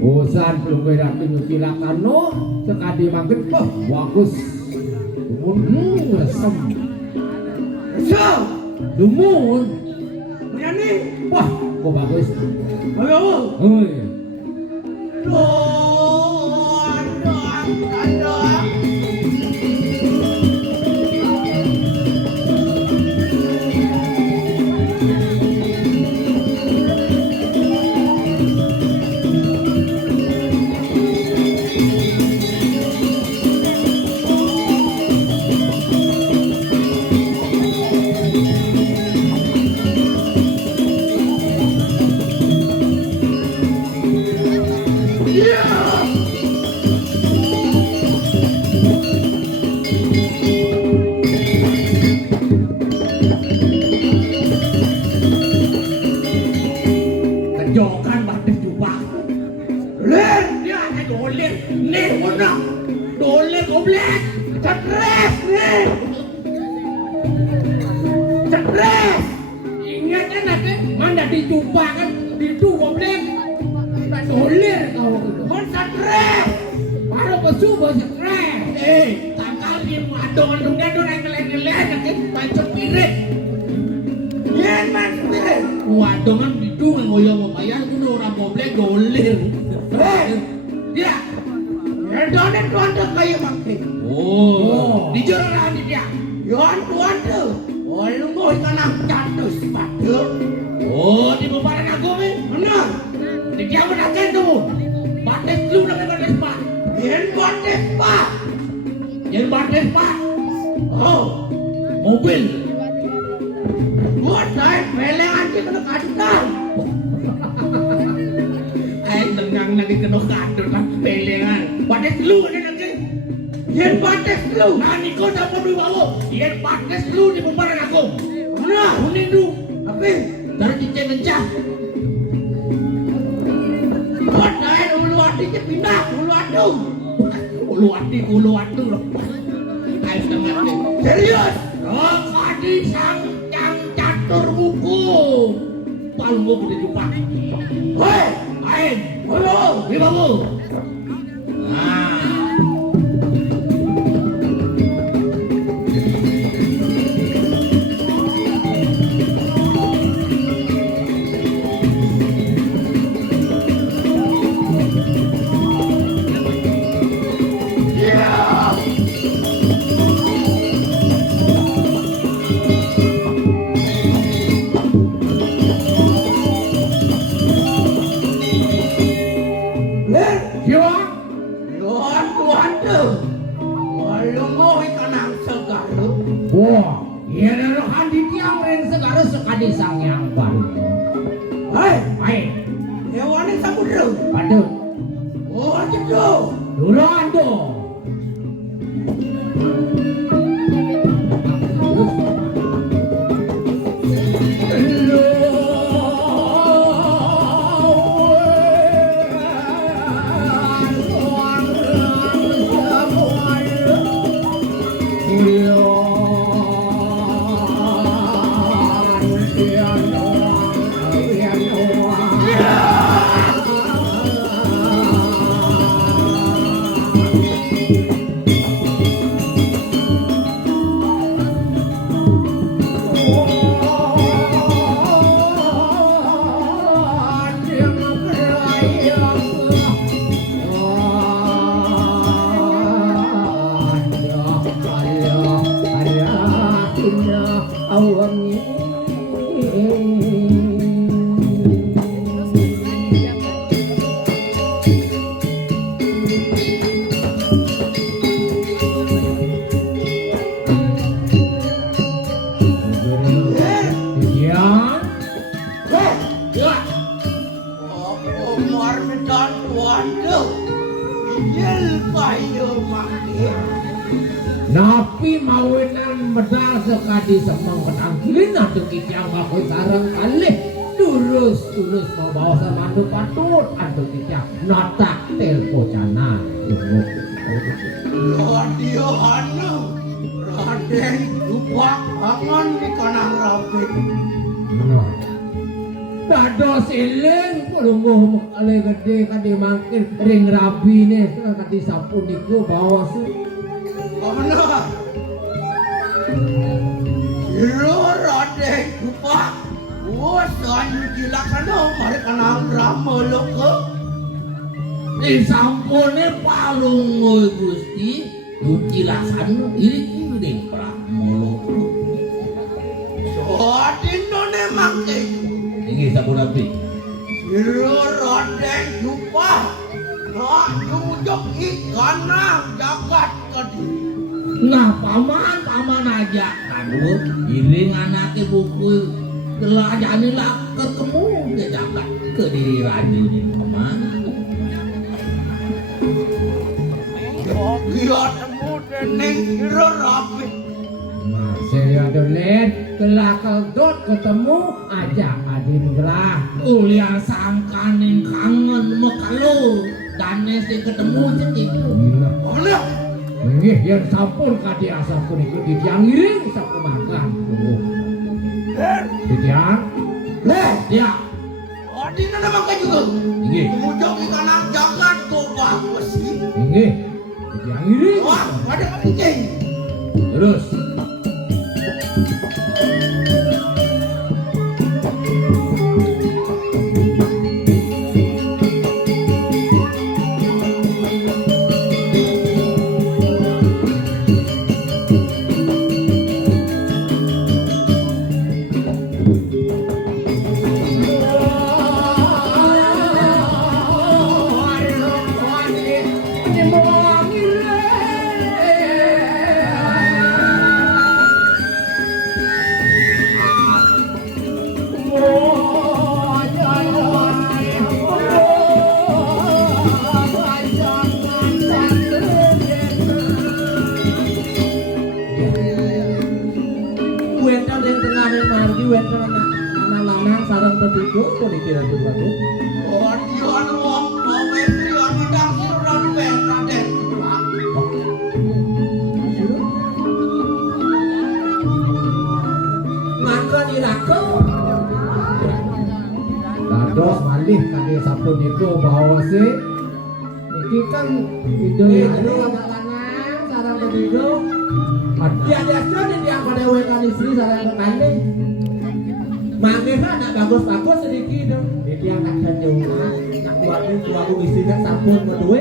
Usan belum berarti nyucilakan no sekali makin bagus resem dumun ini wah kok bagus ayo Wadongan itu ngoyo membayar kudu ora boleh dolir. Dia. Donen tuan kaya makin. Oh, di jorang dia. Yon tuan tuh. Oh, lu mau ikan jatuh sepatu. Oh, di bebaran aku ni. Benar. Di dia menaken tu. Bates lu nak bates pak. Yen bates pak. Yen bates pak. Oh, mobil. Buat saya pelengan dia kena kandang. Air tenang lagi kena kandang kan pelengan. Bates lu ada nanti. Yen bates lu. Nani kau tak perlu bawa. Yen bates lu di bebaran aku. Mana? Kuning tu. Apa? Taruh cincin mencah. Buat saya ulu hati je pindah ulu adu. Ulu adu loh. Air tenang ni. Serius? Oh, kadi sang. Catur buku paling gue boleh lupa. Hei, main, halo, di babu. You are Lerohan di tiang ren segara sekadi sang yang baru. Hei, Hewannya samudra. aduh, Oh, jatuh. duran tuh. Oh, marmedan waduh. Yel payo makin. Napi mawinan medal sekadi semang ketangkilin nanti kita ngaku sarang kalih tulus membawa semandu patut antuk kita notak telpo cana Radio anu. Raden lupa angan di kanang rapi. dados eling pulungguh kali gede kadi makin ring rabi nih kadi sampun niku bawa su Benar. Iro Raden lupa. Wah, sanyu jilakana mari kanang rama loko. Sampune palungoy Gusti ucilasan iki ning pramoloko. Sodino ne mangke. Inggih sapunapi. Iro Raden lupa. Nak nyujok ikanang jagat kadi. Nah, paman aja kadut iring anake buku telajane lah ketemu ke jagat ke diri rajin paman. Dia temu dening iro rapi. nah saya dolen telah kedot ketemu ajak adin gelah Ulian sangkaning kangen mekalu dane sing ketemu cetik. Benar. nggih yen sampun kadi asapun iku didiangiring sakumakan didiang Ya, Sodino ne mangke juga. inggih. Nyujok ikanang jagat kok bagus sih. nggih didiangiring Wah, ada kepiting. Terus Wenten yang tengah yang margi wenten anak lanang sarang petigo pun dikira berlaku. Dia anu wong kowe iki anu ndang sira ben Raden. Maka dirako dados malih kadi sampun niku bawa se iki kan ide aduh anak lanang sarang petigo. Dia biasa dia pada wetan istri sarang kekandeng. Mangga anak bagus sedikit dong. Jadi anak jauh nak kuaku istri kan sampun kedua.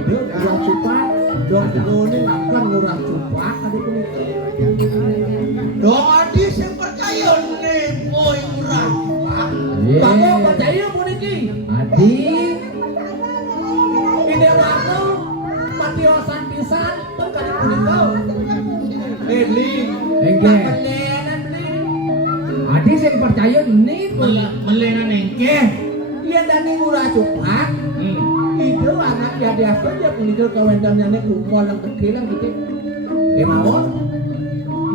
Itu kurang cepat. Dong ini makan kurang cepat tadi pun. Dong adi sing percaya nih boy kurang. Bapak percaya pun iki. adi Ide waktu matiosan pisan tuh kali punika. Edli. Enggak. Kenen percaya nih Melenan engke. Iya dani murah cepat. Itu anak ya dia saja pendidik kawendannya nih kumol yang kecil yang gitu. Mawon.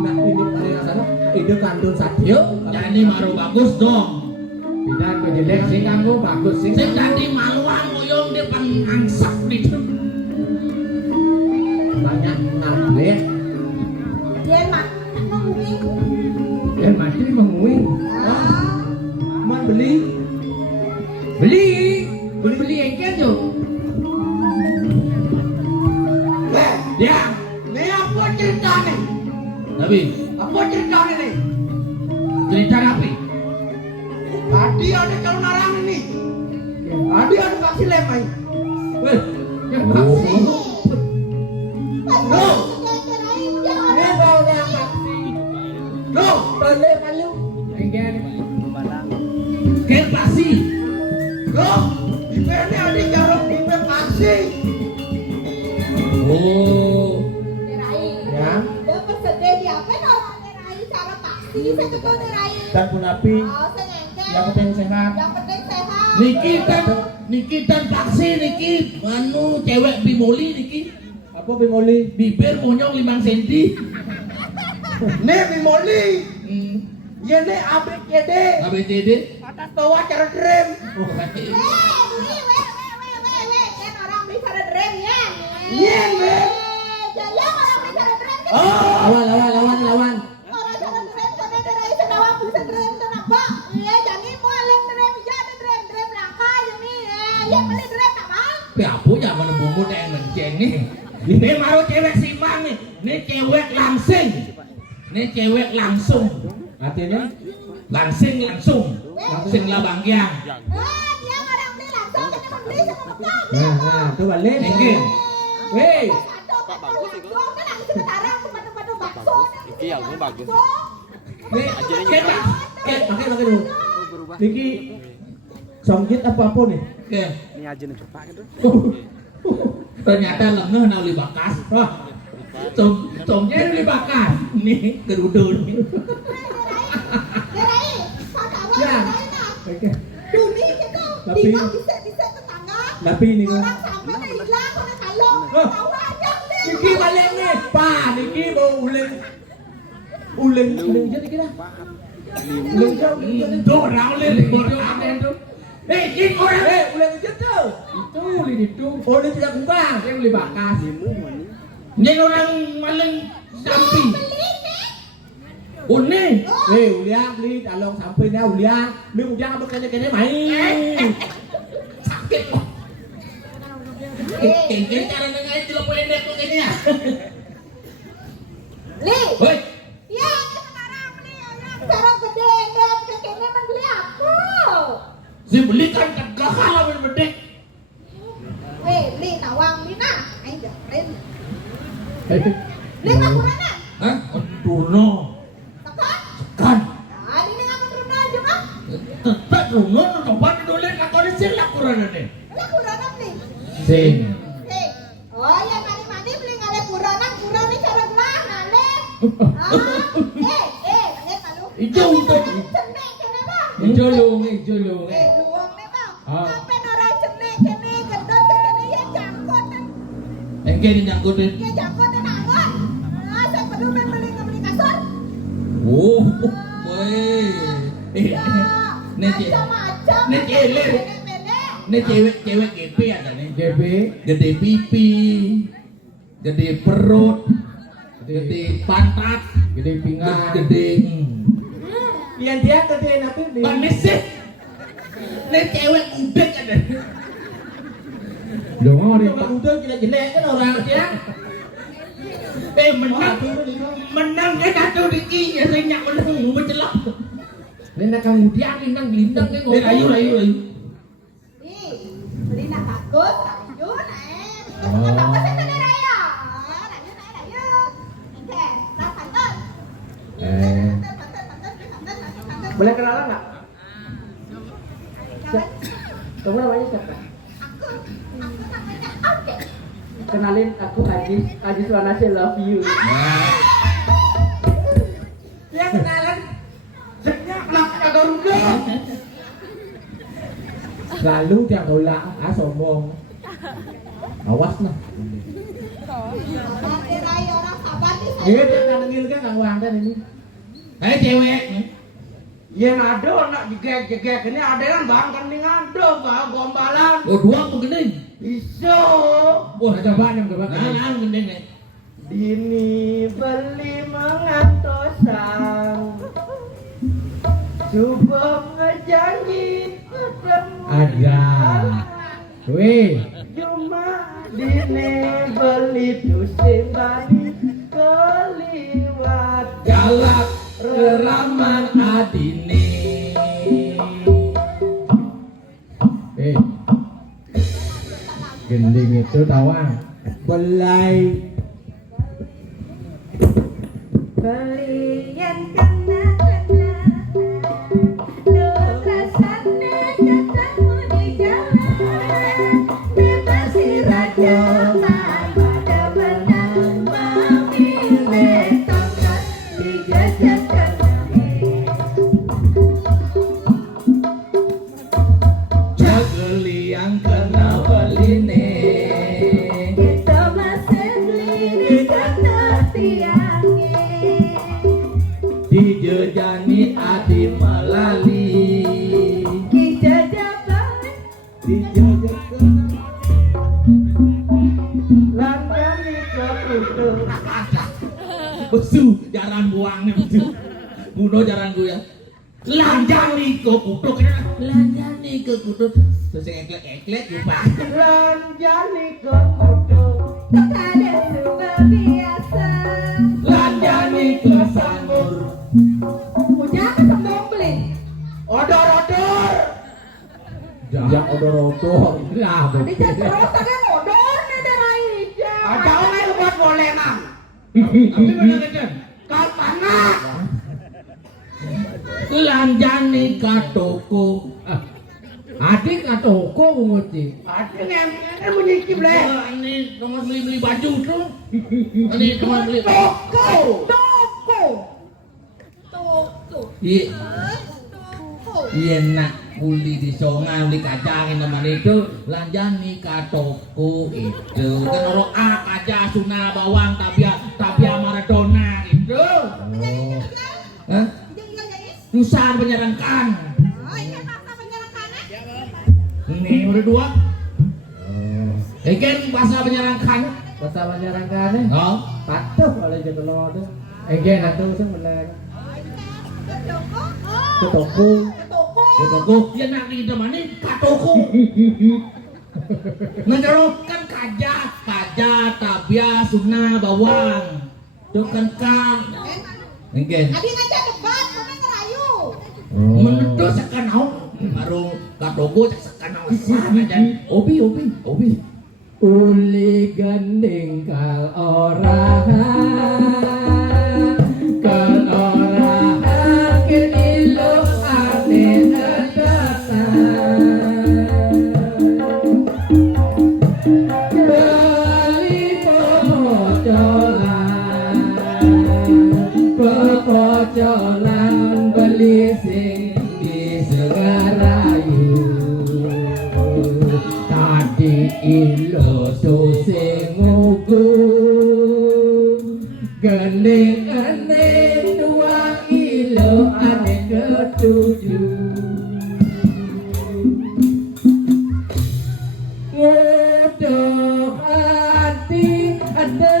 Nah ini paling sana ide kandung satyo. Jadi maru bagus dong. tidak kejelek sih kamu bagus sih. Sing jadi maluang oyong dia pangangsak di. Banyak ngambil. Dia mah ngomongin. Dan mati menguing. Man beli. Beli engkel jo. Ya, ini apa cerita nih? Tapi Apa cerita nih? cerita apa? Tadi ada calon narang ini. Tadi ada kaksi lemai. Weh, yang maksud. Loh, Ini kau yang pasti. loh, Beli malu. Engkel. Ken pasti. loh. Ipe ini ada jarum ipe kaksi. Oh, Ya. Dia bersedih dia kan orang nerai cara taksi saya ketemu nerai. Dan punapi Oh, senengkel. yang penting sehat. Yang penting sehat. Niki tan paksi niki anu cewek bimoli niki Apa bimoli? bibir monyong 5 cm. Nih Bimoli. Hmm. Ya nih ABCD. ABCD. Atas bawah cara drem. Kan orang bicara drem ya. Nyen, Beb. Jaya orang bicara drem kan. Oh, Lawan. Orang cara drem karena nerai sedawa bisa drem kenapa? Iya, jangan mualem drem ya ada drem langka ini. Ya beli drem apa? Apa ya mana bumbu yang menceng nih? Ini maru cewek simang nih. Ini cewek langsing. Ini cewek langsung. Artinya Langsing lah bangkyang. Dia orang beli langsung kita membeli sama bekal. nah, tuh balik. Engke. Weh. Iki yang bagus. Nih, Kita. pakai dulu. Niki songgit apa nih? Oke. Ini aja nih cepat gitu. Ternyata lengah nauli bakas. Wah. Tomnya nauli bakas. Nih kerudung nih. Ya. Oke. Dunia itu Tapi- bisa tetangga. Tapi ini kan. Orang sama ada hilang mana kalau Oh. tahu aja deh. Niki balik nih. Pak, Niki mau uleng jadi kira. Uleng jauh. Tuh orang libur itu. Ini orang. Uleng aja tuh. Itu lidi itu. Oh, dia tidak kembang. Yang beli bakas. Ini orang maling sampi. Une. Uliang beli talong sampai dah uliang. Lu uliang apa kene main. Sakit kok. Kengkeng cara nengai telepon pendek kok ini ya. Li, Woi, ya sekarang beli orang cara gede dan kekene membeli apa? si beli kan tegak lawan bedek. Li tawang Lina, ayo jangan. Li kurana, Hah? Turno. tekan. Kan. Nah, ini ngapain kurana aja mah? Tetap turno coba dulu nak kondisi lah kurang nih. Lah kurana beli. Sing. Oh ya mandi beli ngale kurana cara gelah ngale. Ngale malu. Itu untuk Cenek kene mah. Julung. Luang nih mah. Ah. Sampai orang cenek kene gendut kene ya jangkut kan. engke dinyangkutin. Ya jangkut dan angon. Nah, saya perlu beli kasur. Oh, woi. Ya, Nih cewek. macam-macam. Nih cewek. Melek-melek. Nih cewek GP ada nih. GB. Gede pipi, gede perut, gede pantat, Gede pinggang. gede Yang dia gede tapi di. panis sih. Nih cewek udek ada. Dong orang Orang udah jelek kan orang dia. Menang kan atuh diki ya senyak menang mencelak. Nenda kemudian lintang ke ngomong. Rayu. Nih, beli nak bagus, rayu naik. Bagus itu nih raya. Rayu. Oke, nak santan. Santan. Boleh kenalan nggak? Kawan, Kamu namanya siapa? aku namanya Ade. Kenalin aku Ajis Wanasi love you. Nah, Dia kenalan. senyak nak ada Garuda. Selalu dia nolak sombong. Awas lah. Sabar deh Rai, orang sabar nih saya. Iya, dia nangil kan nggak uang kan ini. Cewek. Yang ada nak jegek ini ada kan bang kan ning ada bang gombalan. Oh, dua apa gendeng? Iso. Wah, coba coba. Nah, gendeng nih. Dini beli mengantosang. Coba ngejanji ketemu. Ada. Wih. Cuma dini beli dusin bani keliwat. Galak reraman adine. Gending itu tawang. Belai. Belian kena lu rasanya ketemu di jalan bebasi raja pada benang memilih tongkat dijajakan Jageli yang kena beline. kita masih beli kena tiangnya Dijejani adi melali. kita jabat Dijejekan. Langgan ke putu. Besu jaran buangnya besu. Bunuh jaran gue ya. Lanjani ke kutuk. Lanjani ke kutuk. Terus yang eklek lupa. Lanjani ke putu. kadang luar biasa Lanjani ke sangur. punya kesembong beli Odor-odor. Yang odor-odor. Lah, di terus ada modal ada raja Ada orang buat bolengan. Tapi benar kan? Kapanak. Lanjani ke toko. Adik atau kok nguci? Ada yang menyicip leh. Ini nomor beli baju tuh. Ini nomor beli. Toko. toko Iya. toko Iya nak beli di songan beli kacangin teman itu lanjani ke toko itu kan orang A kaca suna bawang tapi Maradona itu. Hah? Susah menyerangkan. oh ini maksa penyerangannya Ini udah dua. Kan bahasa menyerangkan. Bahasa menyerangkan nih. Oh. Patuh oleh jebelot tuh. Egen atuh sing bener. Ke toko. Ya toko, ya nak di teman ini ke toko. Menjerokan kaja tabia suna bawang. Itu kan kan. Mungkin. Abi ngajak debat mana ngerayu Menurut sekanau baru ke toko sekanau sana dan obi. Uli gending kal orang keniluk ane beli pocolan beli sing di Segarayu tadi ilo sing ukur gending ane dua ilo ane ketujuh ngutuk hati ada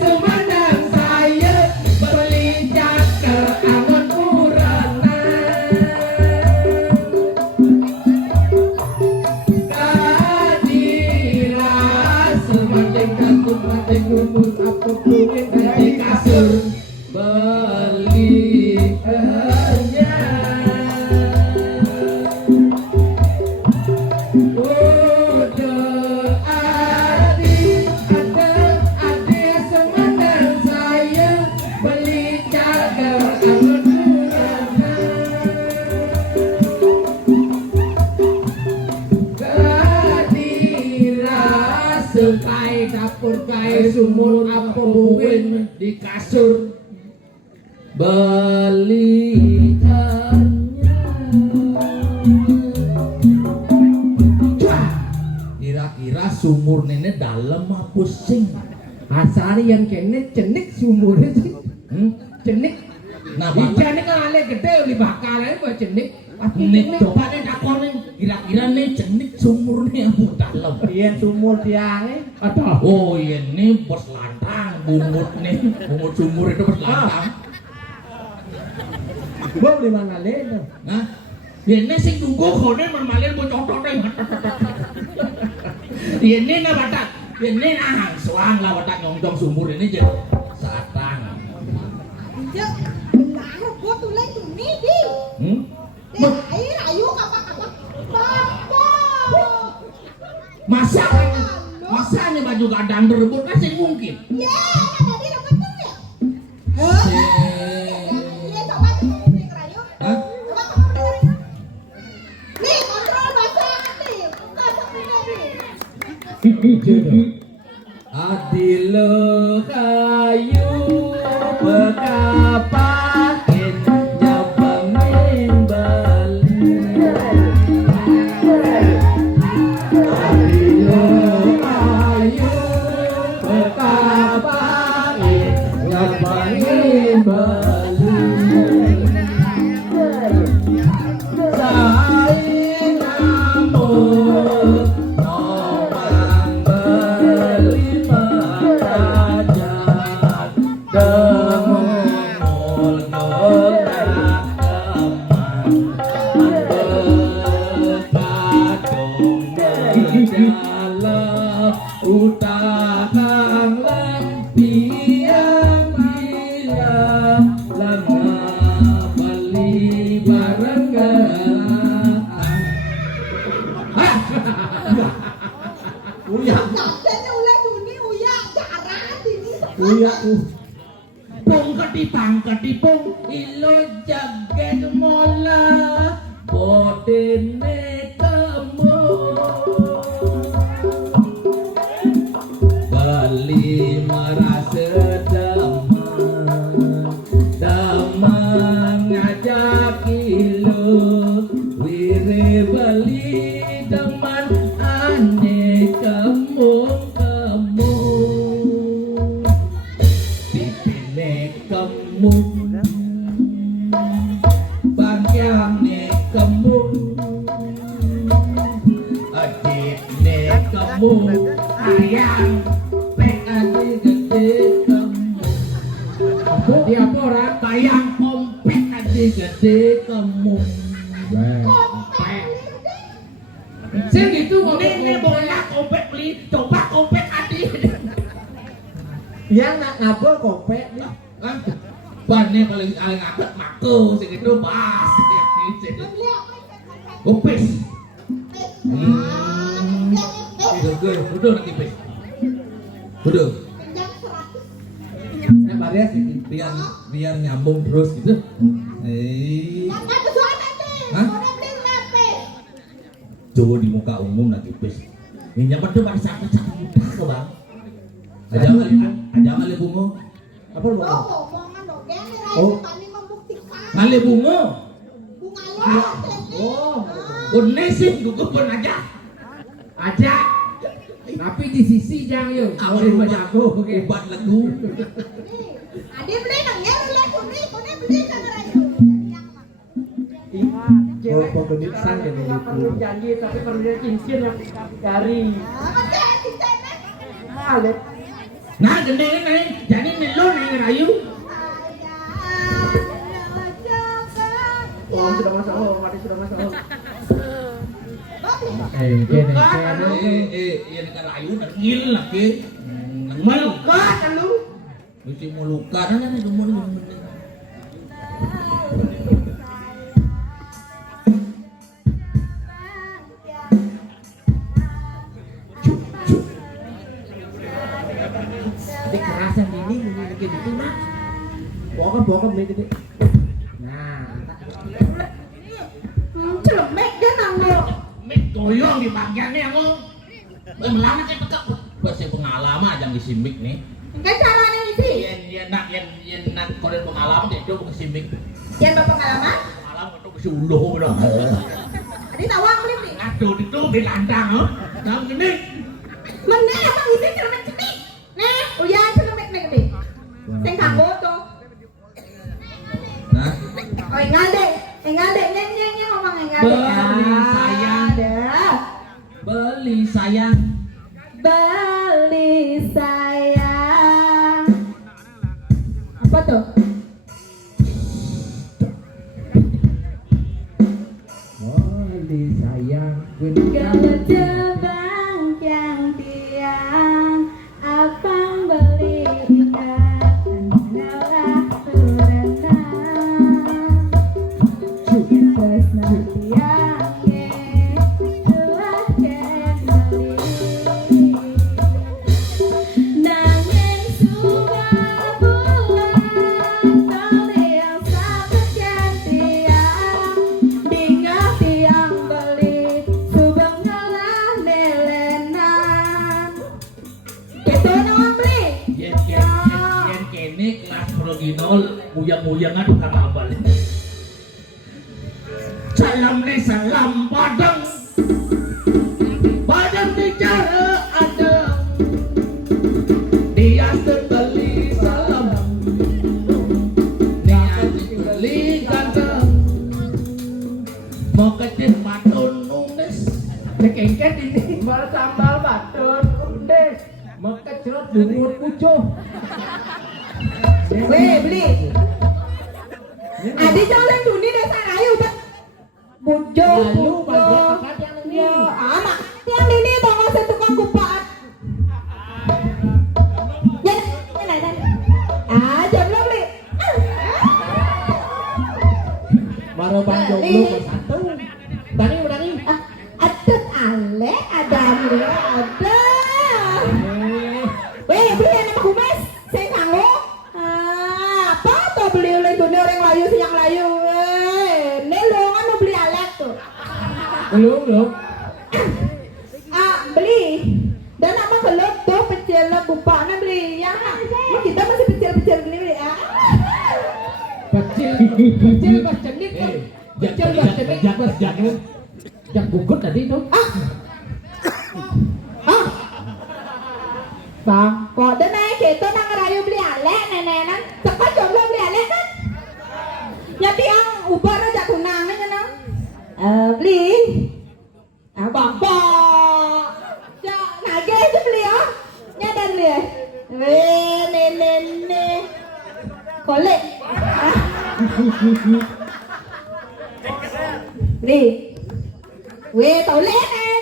semandang saya beli caker angon uranan kadiran semakin takut makin gumun apa kulit dari kasur beli hanya udah ada semandang saya beli caker angon kadiran sekai dapur kai sumur apa buin di kasur beli dalam mah pusing. Asari yang kene cenik sumurnya sih. Cenik. Nah, Ikan ini kan ale gede oli bakal aja buat cenik. nih coba nih takonin kira-kira nih cenik sumurnya amu dalam. Iya sumur tiangnya. Atau Oh ini bos lantang bungut nih, bungut sumur itu bos lantang. Gua beli mana lena? Nah, ini sing tunggu kone mermalin bocor deh. Ini na batak, ini na suang lah batak nyongjong sumur ini je satang. Iya, benar, gua tuh lagi tuh nih di. Air ayu kapak. Masa nih baju kadang berebut masih mungkin. Ya, tadi dapat tuh ya. Iya, coba tuh beli kerayu. Hah? Coba kamu dengerin. Nih, kontrol bahasa nih. Kata nih. Adilo kayu bekapakin nyapamin bali. Adilo kayu bekapakin nyapamin bali. Saing ngamuk nomang beli makajat demul nolak teman berkadung berjalan utahang lempiang bila lama beli barang Uya, Katanya ulah dunia uya jarang ini. uya, pung ketipung ilo jaget mola bodene kamu bali merasa damang ngajak ilo wire bali teman ane kamu pipine kamu bagyane kamu adikne kamu ayang pek adik gede kamu di apa orang? bayang kompek adik gede kamu Sih gitu ini ngomong bola kompek beli coba kompek adik yang nak ngabel kopek nih. Hah? Bannya kalau ngabet maku segitu bas Beli apa? gopes Yang udah nanti pes udah yang 100. Yang baria sih. biar nyambung terus gitu Yang nggak kesuai nanti. Hah? Udah beli berapa? coba di muka umum nanti pes ini nyaman tuh pada satu mudah ke bang aja kali bungo Apa lu? Oh, omongan dong. Yang ini Oh. kami membuktikan. kali bungo Bunga lo. Oh. unesin gugup pun aja aja. Tapi di sisi jang yo. awal Awalin obat bajago oke. obat lagu Nih, ade beli nang ya lu lihat ini, kone beli kan rayu. Yang mah. Oh, pengenisan jadi itu. janji tapi perlu dia cincin yang dari Apa sih di sana? Alek nah gede nih jadi nelo nih rayu oh sudah masuk oh mati sudah masuk oh Kene iya kan rayu nangil lagi melukat lu mesti melukat aja nih gemuk Jadi kerasan ini kayak gitu nah. Bokap nih gede. Nah, Celemek dia nang lo. mik goyong di bagiannya aku melana kayak tekak bahasa pengalaman aja ngisi mik nih Kan caranya isi. yang nak koren pengalaman dia coba ngisi mik Yang berpengalaman. pengalaman itu ngisi uluh udah Adi tawang beli nih. ngaduh itu di landang oh dalam gini Mana abang isi cermin cetik. Nih, uya cermin nih gede. Sing kanggo to. Nah, Oh, ngade nyeng ngomong ngade. Beli sayang. beli sayang. Beli sayang. Apa tuh? Beli sayang. Kalau tebang yang tiang, abang beli ikan adalah berenang. Terus nanti yang telah beli. Nangin sudah bulan, beli yang satu tiang, tinggal tiang beli, subang ngalah nelenan. Itu nang beli. Yen kene kelas proginol muyang-muyangan tukang abal. Salam nih salam padang. Padang bicara ada. Dia sekali salam. Dia sekali ganteng. Mau kecil matun nunes. Kengket ini malah sambal batun undes. Mekecrot bungut pucuk. Weh beli. Adi jalan duni desa rayu bet. Bujo, Lalu bujo. bagian pakat yang ini. Ya, anak yang ini tongol saya tukang kupat. Ya, ini. Jam lo beli. Baru bang jomblo bersatu. Tani berani. Adet ale, ada beli, ada. Weh beli yang nama kumes, saya kanggo. Apa tuh beli oleh dunia orang layu siang layu. Ini lo kan mau beli alat tuh. Belum. Beli. Dan apa kelop tuh pecel bupana beli. Ya, kita masih pecel beli ya. Pecil pas cenit kan. Pecil pas cenit pas jangan. Yang gugut tadi itu. Bang, kok dan naik kita nang rayu beli alat nenenan. Cepat jomblo beli alat kan? Ya tiang ubah aja tunangnya kan? Beli. Bang, ya nage aja beli ya. Nyadan beli ya. Nene. Kolek. Beli. Weh, tau leh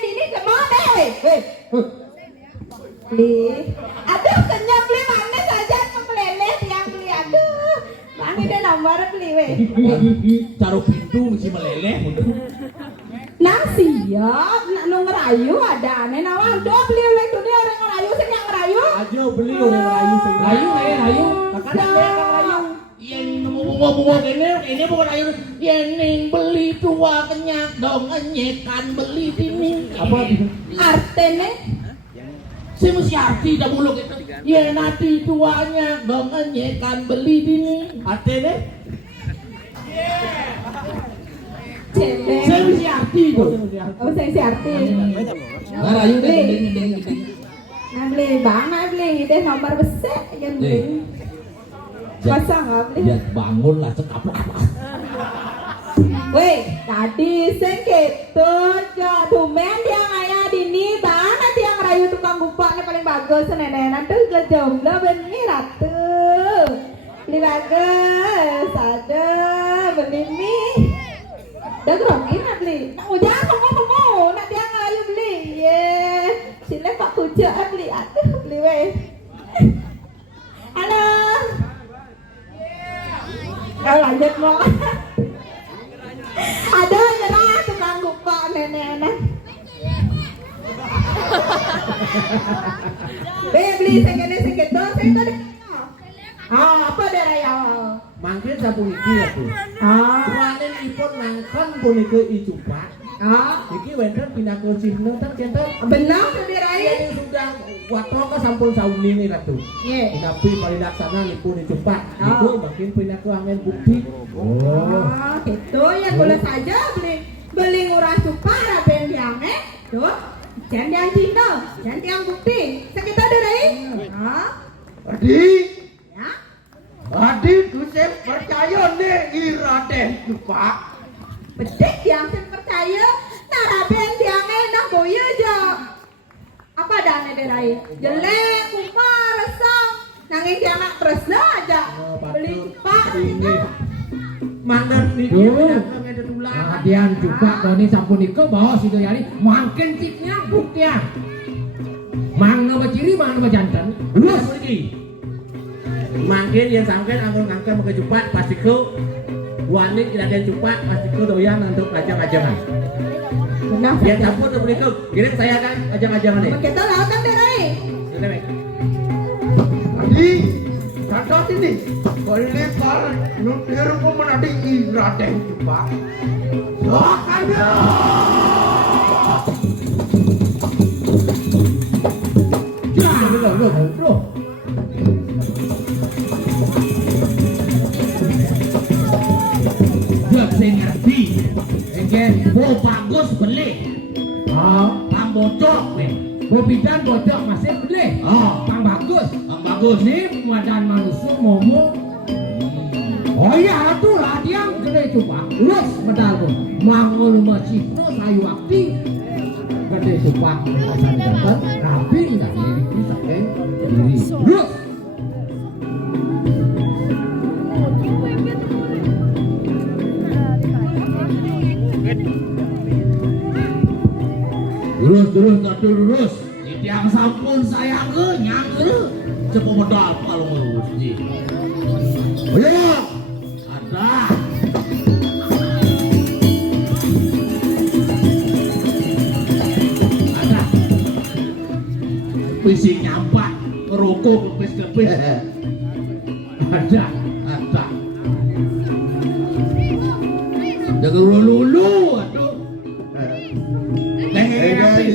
ini kemana weh? Beli. Aduh, kenyang beli mana saja meleleh tiang beli. Aduh, mana dia nomor beli weh. Taruh pintu mesti meleleh. Nang siap, nak nung ngerayu ada aneh nawang. Do beli oleh dunia orang ngerayu, sing yang ngerayu. Ajo beli orang rayu sing Rayu. Makanya dia kang rayu. Yang ngomong ini bukan air. Yang beli tua kenyak dong nyekan beli ini. Apa? Artene, Saya mesti arti dah mulut itu. Ya nanti tuanya dong nyekan beli ini. Artinya? cendeng. Saya mesti arti itu. Oh, saya si arti. Nah, rayu deh gede. Nah beli bang, nah beli deh nomor besar yang beli. Masa nggak beli? Ya bangun lah sekaplak. Weh, tadi saya gitu, tumen dia ngaya dini banget yang rayu tukang gupaknya paling bagus nenek tuh ke jomblo benih ratu. Beli bagus, ada beli mie. Dah grogi nak beli. Nak ujar kamu, nak dia ngaya beli. Ye, sini pak kucak beli, aduh beli weh. Halo. Lanjut mau. Ada nyerah tukang gupak nenek. Beli sengit dong, saya tadi. Apa daerah ya? Mangkin sa puniki ya tuh. Ruanin ipun nangkon puniki icupak. Iki wenten pindah ke sini kan kita. Benar daerah ya. Ini sudah waktu ke sampul sauni nih ratu. Iya. Tapi paling laksana ipun icupak. Itu makin pindah ke angin bukti. Gitu ya boleh saja beli ngurah cupar ben diange tuh Jangan tiang Cina, jangan tiang putih. Sekitar dari. Hah? Adi, Ya. Adi tuh saya percaya nih Iraden Jupak. Bedek tiang sen percaya. Naraben tiang enak boya aja. Apa dana dari? Jelek, kumar, resang. Nanging tiang nak tresna aja. Beli cepat kita. Mandan nih Duh. ada tulang. Hadian juga Tony sampun iko bawa situ yari makin ciknya buktian. Mang nama ciri, mang nama jantan. Terus lagi. Mangkin yang sampai angkat mau cepat pasti ku wanit tidak ada cepat pasti ku doyan untuk ajang-ajangan. Benar. Yang campur tuh berikut, kirim saya kan ajang-ajangan nih. Kita lautan dari. Adi, kata sini, boleh kal nutir ku menadi Iraden Jupak. Soalnya. Loh. Buat saya ngerti. Bo bagus beli. Pang bocok nih. Bo bidan bocok masih beli. Pang bagus. Pang bagus. Ini muadan manusia momo. Oh iya tuh lah dia gede coba. Lurus medal pun. Mangul masih no sayu akti. Gede coba. Pasar jantan. Rapi nggak jadi bisa diri. Lurus. Terus. Yang sampun sayang ke nyangger. Cepat medal kalau ngurus nih. Oh iya. Ada. Ada. Visi nyampak ngerokok lepis-lepis. Ada. Ada. Jangan lulu, aduh. Leher rapi.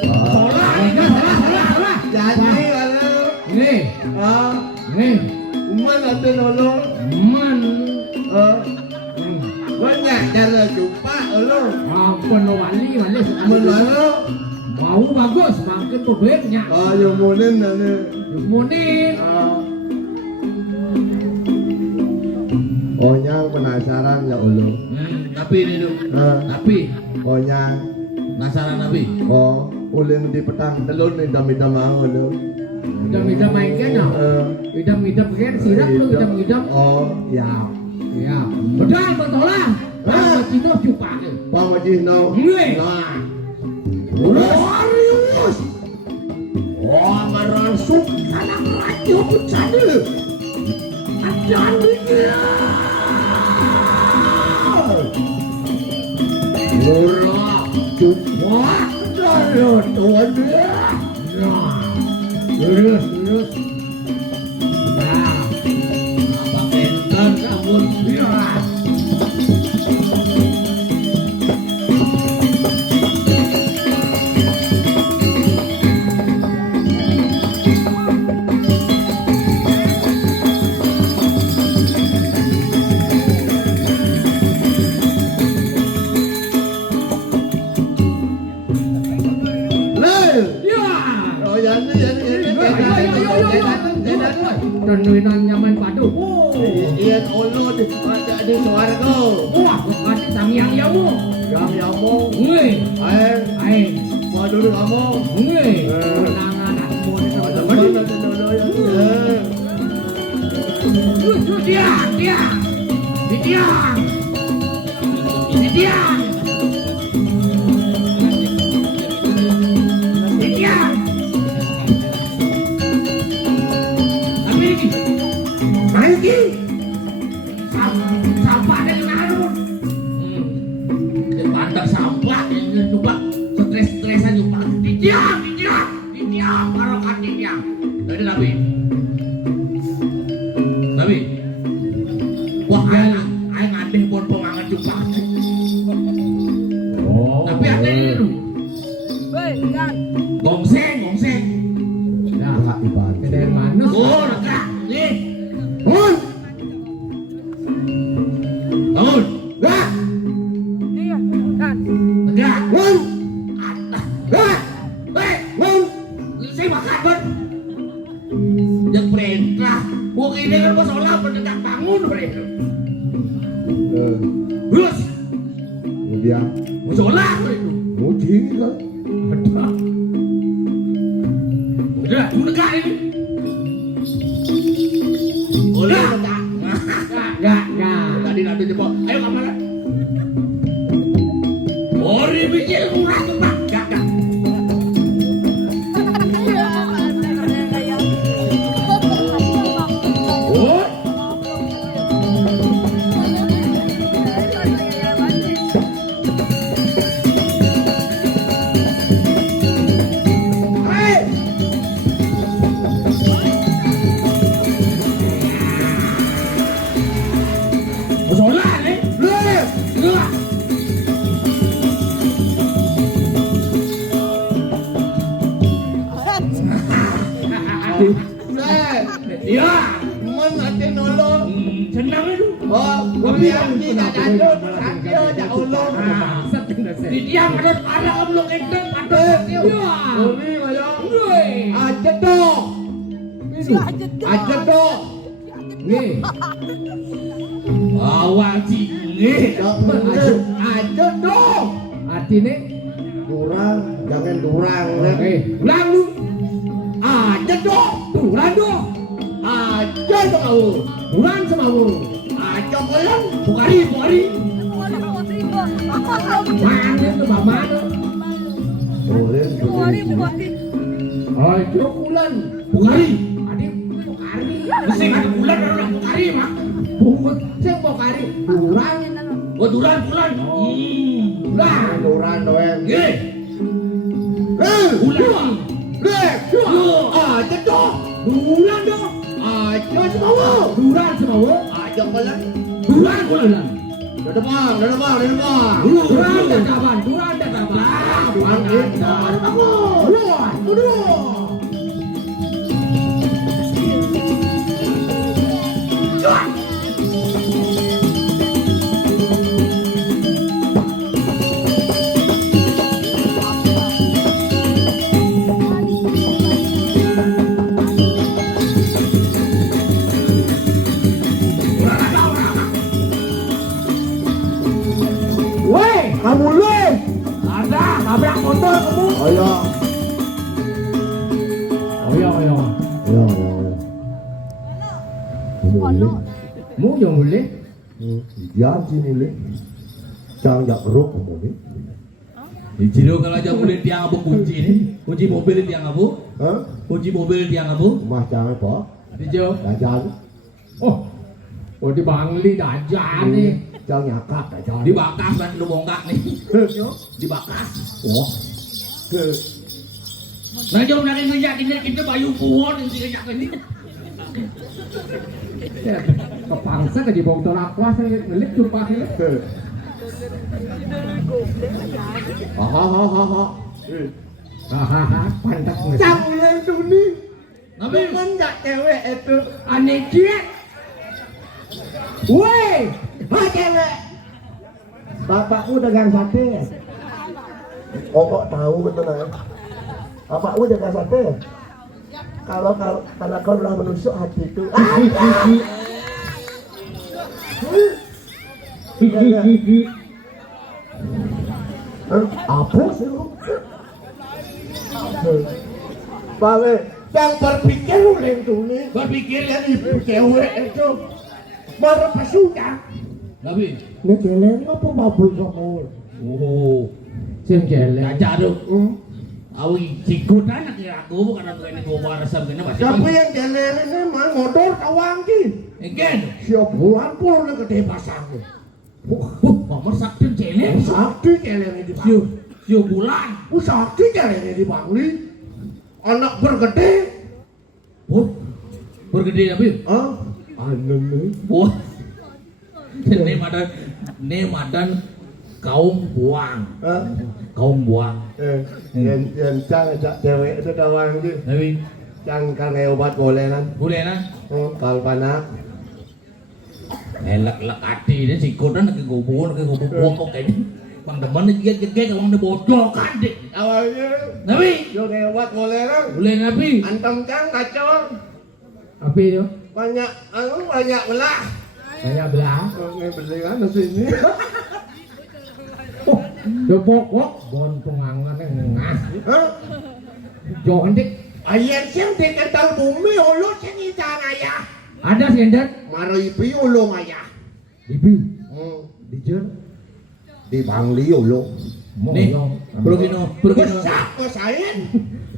Salah. Jadi kalau Nih. Nih. umat ada nolong, Man. banyak cara jumpa lo, Ampun wali menalo, mau bagus makin pebeknya yang moden ada, munin Onyang penasaran ya Allah. Tapi ini dulu. Tapi Onyang, penasaran tapi. oh, ulin di petang telur nih dam-dam mau lo. idam-idam main kan ya idam-idam kan sirap lu idam-idam Oh, ya. ya betul betul lah Cino cupa Pak Majino. Nih. Nah, Warriors oh meransuk anak raja bencana. Adan dia. Murah, cepat, dan tuan dia. nah lurus nah Apa enten ampun. ya dan nuinan nyaman padu Iyan ulo di suarga. wah kasih tangiang yamu Yang yamu, Ngui, air, madu kamu. ngui, kenangan aku Ada mau mana dulu yang Sampah dari narun. Pandang sampah yang coba stres-stresan juga. Didiam kalau kandinya. Jadi Nabi. Wah, ayo ngadeh pun pengangan juga. Tapi ada ini dulu. Gongseng. nah nggak ibarat dari mana Oh, enggak. Nih. Hon, Tahun. dah, Enggak. Hon, Terus, Kemudian musola itu. muji kan. Udah, dekat ini. Boleh enggak? Enggak. Tadi nanti coba. Ayo kamera. Ori biji murah tuh, Pak. Enggak. Oh. Musola nih. Enggak. Iya. Mun ate nolong. Senang itu. Oh, kemudian kita jatuh sakit dak ulun. Di dia padot ada oblok itu padot. Iya. Uri mayo. Ajedok. Ajedok. Nih, Awal cingih. Ajedok. artinya Durang, jangan durang. ulang lu. Ajedok. Ulang dong. Aja kau. Ulang sama lu. Aja kolan. Bukari. Mana tuh mana? Oh, itu ulang. Bukari. Adik Bukari. Mesti ada bulan orang Bukari, Mak. Bungut sing Bukari. Ulang. Oh, bulan. Ulang. Durang doang. Nggih. Bulan. Ajedok. Ulang dong. Aja semua. Ulang sama lu. Aja kolan. Ulang. Dah bang. Ulang dan kapan? Ulang dan kapan? Bang kita. Ulang. Weh, kamu lu. Ada nabrak motor kamu. Ayo. Ayo. Ya. Mu yang boleh. Dia sini mulai. Jangan jak keruk kamu ni. Di Ciro kalau aja boleh tiang apa kunci ini? Kunci mobil tiang apa? Hah? Kunci mobil tiang apa? Mah jangan apa? Dijauh. Dajan. Oh di Bangli dajan nih. Jangan nyakap dajan. Dibakas kan lu bongkak nih. Dibakas. Oh. Nah jom dari ngejak ini kita bayu pohon yang ngejak ini. Kepangsa ke di bawah tolak kuas ngelik jumpa sih. Hahaha. Hahaha, pantas nggak? Jangan tu ni. Nabi. Kan tak cewek itu. Aneh dia. Woi, Ha cewek. Bapakmu dagang sate. Oh kok tahu betul kan? Bapakmu dagang sate. Kalau kau telah menusuk hati itu. Apa sih lu? Bawe, yang berpikir oleh itu nih. Berpikir Yang ibu cewek itu baru pasukan. Nabi. Ini keleng apa babul kamu? Oh. sim jelek. Kaca tuh. Awi cikut anak ya aku bukan aku ini bawa resam kena masih. Siapa yang keleng ini mah motor kawang ki? Again. Siap bulan pun udah gede pasang. Nomor sakti celeng. Sakti keleng ini di Bangli. Sio bulan. Sakti keleng ini di Bangli. Anak bergede. Oh. Bergede Nabi. Ah, anu nih. Wah. Ini madan kaum buang. Ah, Kaum buang. yang cak cewek itu kawang ki. Nabi. Cang kan obat boleh kan? Boleh kan? Oh, kalau panak. Elak-elak hati ini sikut kan ke gubuk kok kayaknya. Bang demen dia orang dia bodoh kan dek. Awalnya, Nabi. yo kayak obat boleh kan? Boleh Nabi. Antam cang kacau. Apa itu? Banyak belah. Saya belah. Ngebelingan di sini. Debok kok bon pengangan ngah. Hah? Jangan dik. Ayen sing diketal bumi ulo sing itang ayah. Ada sendat. Maripi ulo ayah. Ibi. Dijer. Di Bangli ulo. Nih, Brogino. Besak kosain.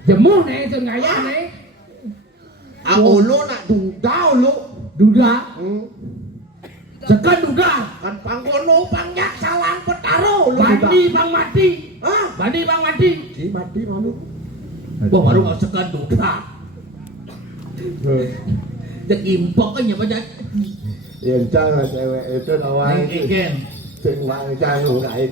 Jemuh nih sengaya nih. Ulo nak duda ulo. Duda. Sekan duda. Kan panggono pangyak salang petaro ulo. Bandi bang mati. Hah? Bandi bang mati. Si mati malu. Wah baru nggak sekan duda. Jadi impok kan ya banyak. Yang cang cewek itu nawang Ken. sing wang cang ngait.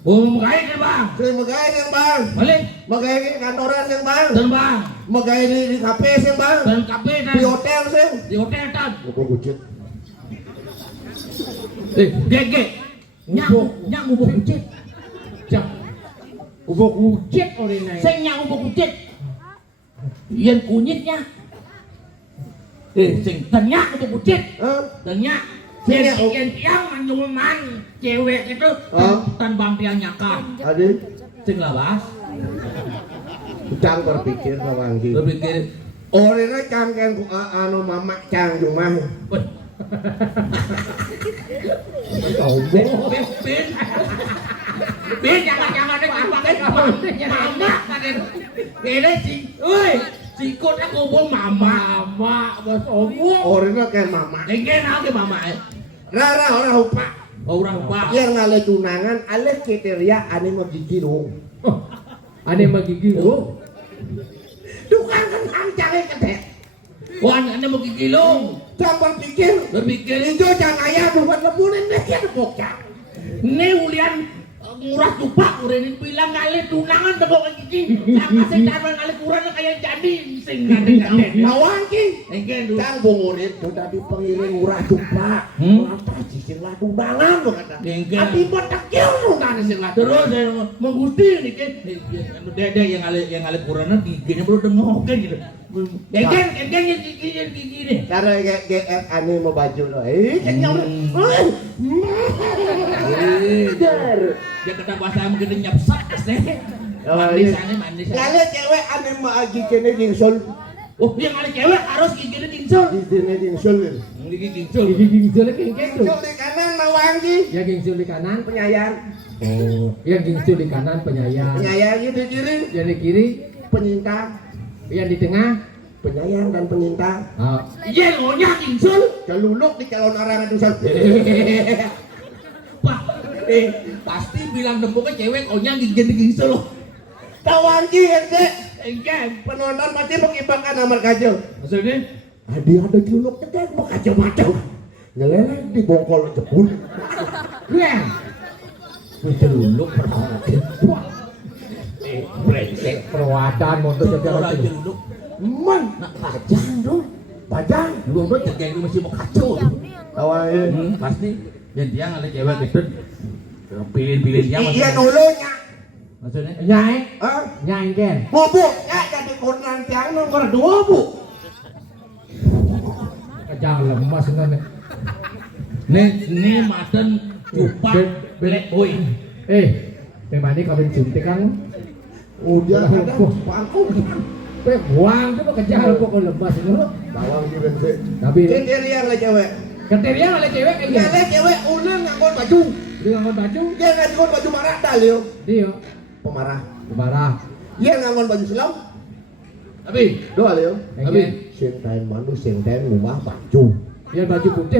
Oh mengait kan bang. Sing megay yang bang. Balik. Megay di kantoran yang bang. Dan bang. Megay di kafe sing bang. Dan kafe dan Di hotel sing. di hotel tan. Lupa kucit. Gege. Nyang ubuk kucit. Cak. Ubuk kucit oleh naik. Sing nyang ubuk kucit. Yen kunyitnya. Sing tenyak ubuk kucit. Hah? Tenyak. Sing Yen tiang manyuman cewek itu tan bang tiang nyakar. Adik, Sing lawas. cang berpikir nawang ki. Berpikir. Orangnya cang kan anu mama cang rumah. Bin jangan mama ini sikut aku ngomong mama bos omong Orangnya kan mama. ingin aja mama Rara orang lupa. orang pak Yang ngale tunangan, ale kriteria ane mau gigi dong. Ane magigil lo. Tukang kan cangnya ketek. wah anda mau gigilung Cang berpikir. berpikir Itu cang ayah buat lemunin deh ya bocah. ini ulian murah tupak udah bilang kali tunangan tebok gigi sama sing cara kali kurang kayak jadi sing ngaden Nawang ki. engke dulu Cang bungurin sudah dipengiling murah tupak. Apa sih lah tunangan lo kata. Engke. Ati betekil tunangan sing lah. terus menggusti nih kan dede yang ale kurangnya giginya baru dengokin gitu engke yang gigi nih Karena GF ane mau baju lo. Kenyang. dia kena bahasa mungkin nyepsak deh manis Kali cewek ane mau agi kene jingsul. oh yang ale cewek harus giginya tingsul Di sini jingsul. gigi tingsul Gigi gingsul kengkeng tuh. Jingsul di kanan nawang ki. Ya gingsul di kanan. Penyayang. Oh, yang gingsul di kanan penyayang. Penyayang di kiri. Yang di kiri, Penyinta. yang di tengah. Penyayang dan penyinta. Oh. iya ngonya tingsul Celuluk di calon orang itu sel. Pak, pasti bilang nemboknya cewek ohnya gigi tingsul Tawang ki ente. engke Penonton pasti mengibangkan nomor kacau. maksudnya Adi ada celuluk tegak mau kacau-kacau. Nyeleleng di bongkol jebul. Keren. Celuluk perhatian. brengsek Perwadan montok jaga orang itu. jeruduk Man. nak pajang dong Pajang. lu udah jaga masih mau kacau Tawang. pasti dan dia ngale cewek gitu pilih dia Iya dulunya. maksudnya Nyai, Hah? nyai ken. Bubuk ya jadi kurang tiang nomor 2 bu. Jangan lemas nene. nih maten cupak black boy Memang ini kawin suntik kan? Udah ada bangku. Buang tuh kejar pokok lemas itu. Tawang juga sih. Tapi Kriteria lah cewek. kriteria oleh cewek kayak gitu. Kale cewek ulun ngangkon baju. Dia ngangkut baju, Dia ngangkon baju marah dalio. dia Pemarah. marah. Dia ngangkon baju selam. tapi Doa leo. Tapi Sing time mandu sing time ngubah baju. dia baju putih.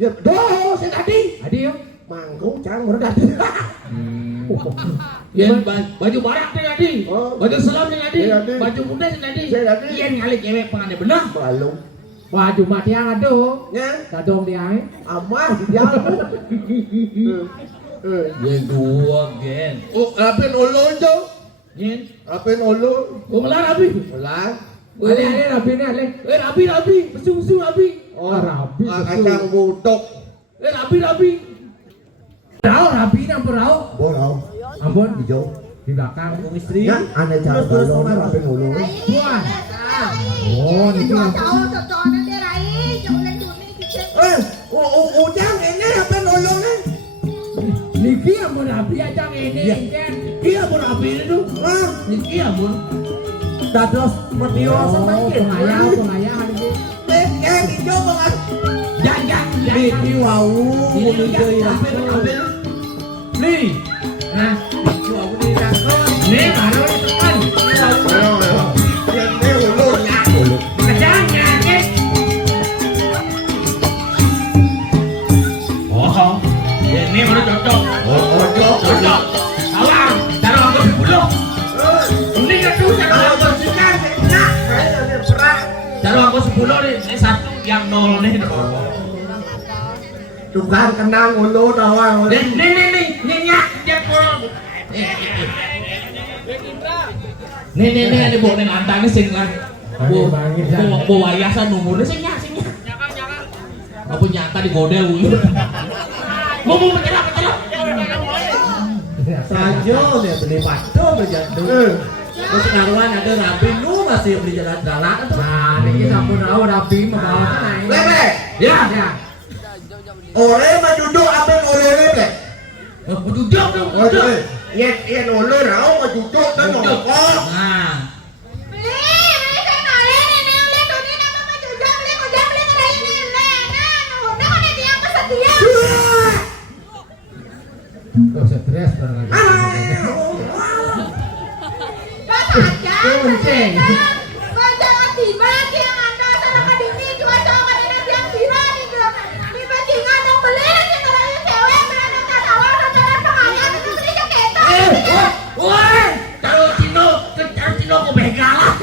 Ya doa sing tadi. Adi yo. Mangkau cang meredat. ya baju barak nih tadi Oh. baju selam nih tadi Iya, tadi. baju putih nih tadi Iya, tadi. iya ngale cewek pengen benar Balung. Baju mati yang ada. Ya. Kadong dia. Amah di jalan. ya gua gen Oh, rapin ulun jo. yen Rapin ulun. gua ngelar abi Lah. Ale rapi ni ale. rabi besu abi Oh, rapi. kacang budok. rabi Rau rapi ni apa rau? Borau. Ampun Hijau. di belakang. Ya, aneh cara balon rapin ulun. Buan. Oh, itu. Oh, ujang ini apa nolongnya? Niki ampun api aja ini kan. Dia berapi itu. Niki ampun. Dados metio semakin Pengayahan ini. Hijau banget. Jangan. Niki wau Ini ambil. Nih. Nah, Niki wau ni rakon. ini mana teman? Ini ulurnya. Jangan nih. Oh, ini udah cocok. Cocok. Salah, cara aku sepuluh. Ini kedua cara aku 10 nih, ini 1 yang 0 nih. Tukang kenang ulu tawa. Nih nyak dia kolong. Nih buat nantangnya sing lah. Bu wayasan umurnya sing nyak. Apa nyata di godel ulu. Mau mencelak. Sajo dia beli patu berjatuh. Terus karuan ada rapi nu masih beli jalan-jalan tuh. Nah, ini sampun rapi membawa naik. Lele. Ya. Ore mah duduk apa ulurnya ble? Duduk. Iya ulur rau mah duduk kan nongkrong. Nah. Tuh stres barang Kuncing. Kalau Cino kok begalan.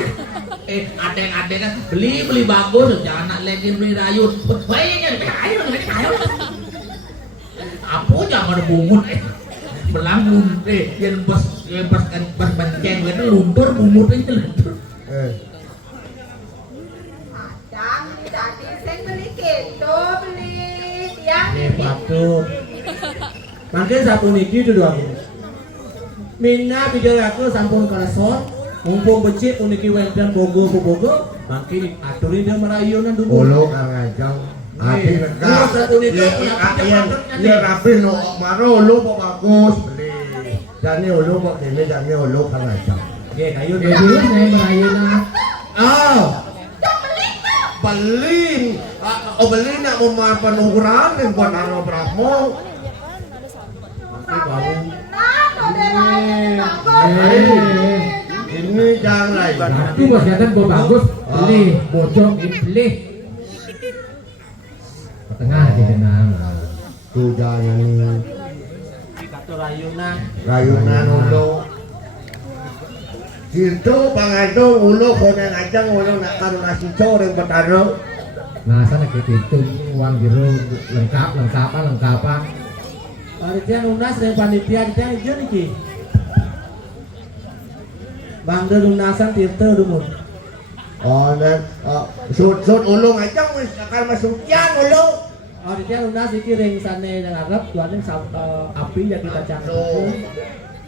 Adeng kan beli bagus, jangan lagi beli rayut. Baiknya ayo. Apa jangan bungun belangun yang pas benceng itu luntur bumut itu luntur. Nih patu. Mungkin satu niki itu doang. Minna pikir aku sampun karason, mumpung becik uniki wendang bogo, makin aturin dia merayunan dulu. Ulu kang ajang. Ati Iya, satu niki iya rapi no maro ulu kok bagus beli. Jane ulu kok dene jane ulu kang ajang. Oke, kayu Ya dia. dulu saya merayunan. Oh. Beli. Beli nak mau penukuran yang buat aro Brahmo. Ini jangan Itu bos kelihatan gua bagus. Beli bocok beli. Ke tengah aja tenang. tuh jangan ini Kata rayunan. rayunan ulu. Situ pangado ulu kono ngajang ulu nak karo nasi goreng betaro. Nah, sana kita hitung uang biru lengkapan. Panitia lunas dari panitia dia hijau niki. Bangga lunasan tirta dumur. Oh, dan sud ulu ngajang wis akal masuk yang ulu. Panitia lunas iki ring sane yang Arab tuane api yang kita cangkep.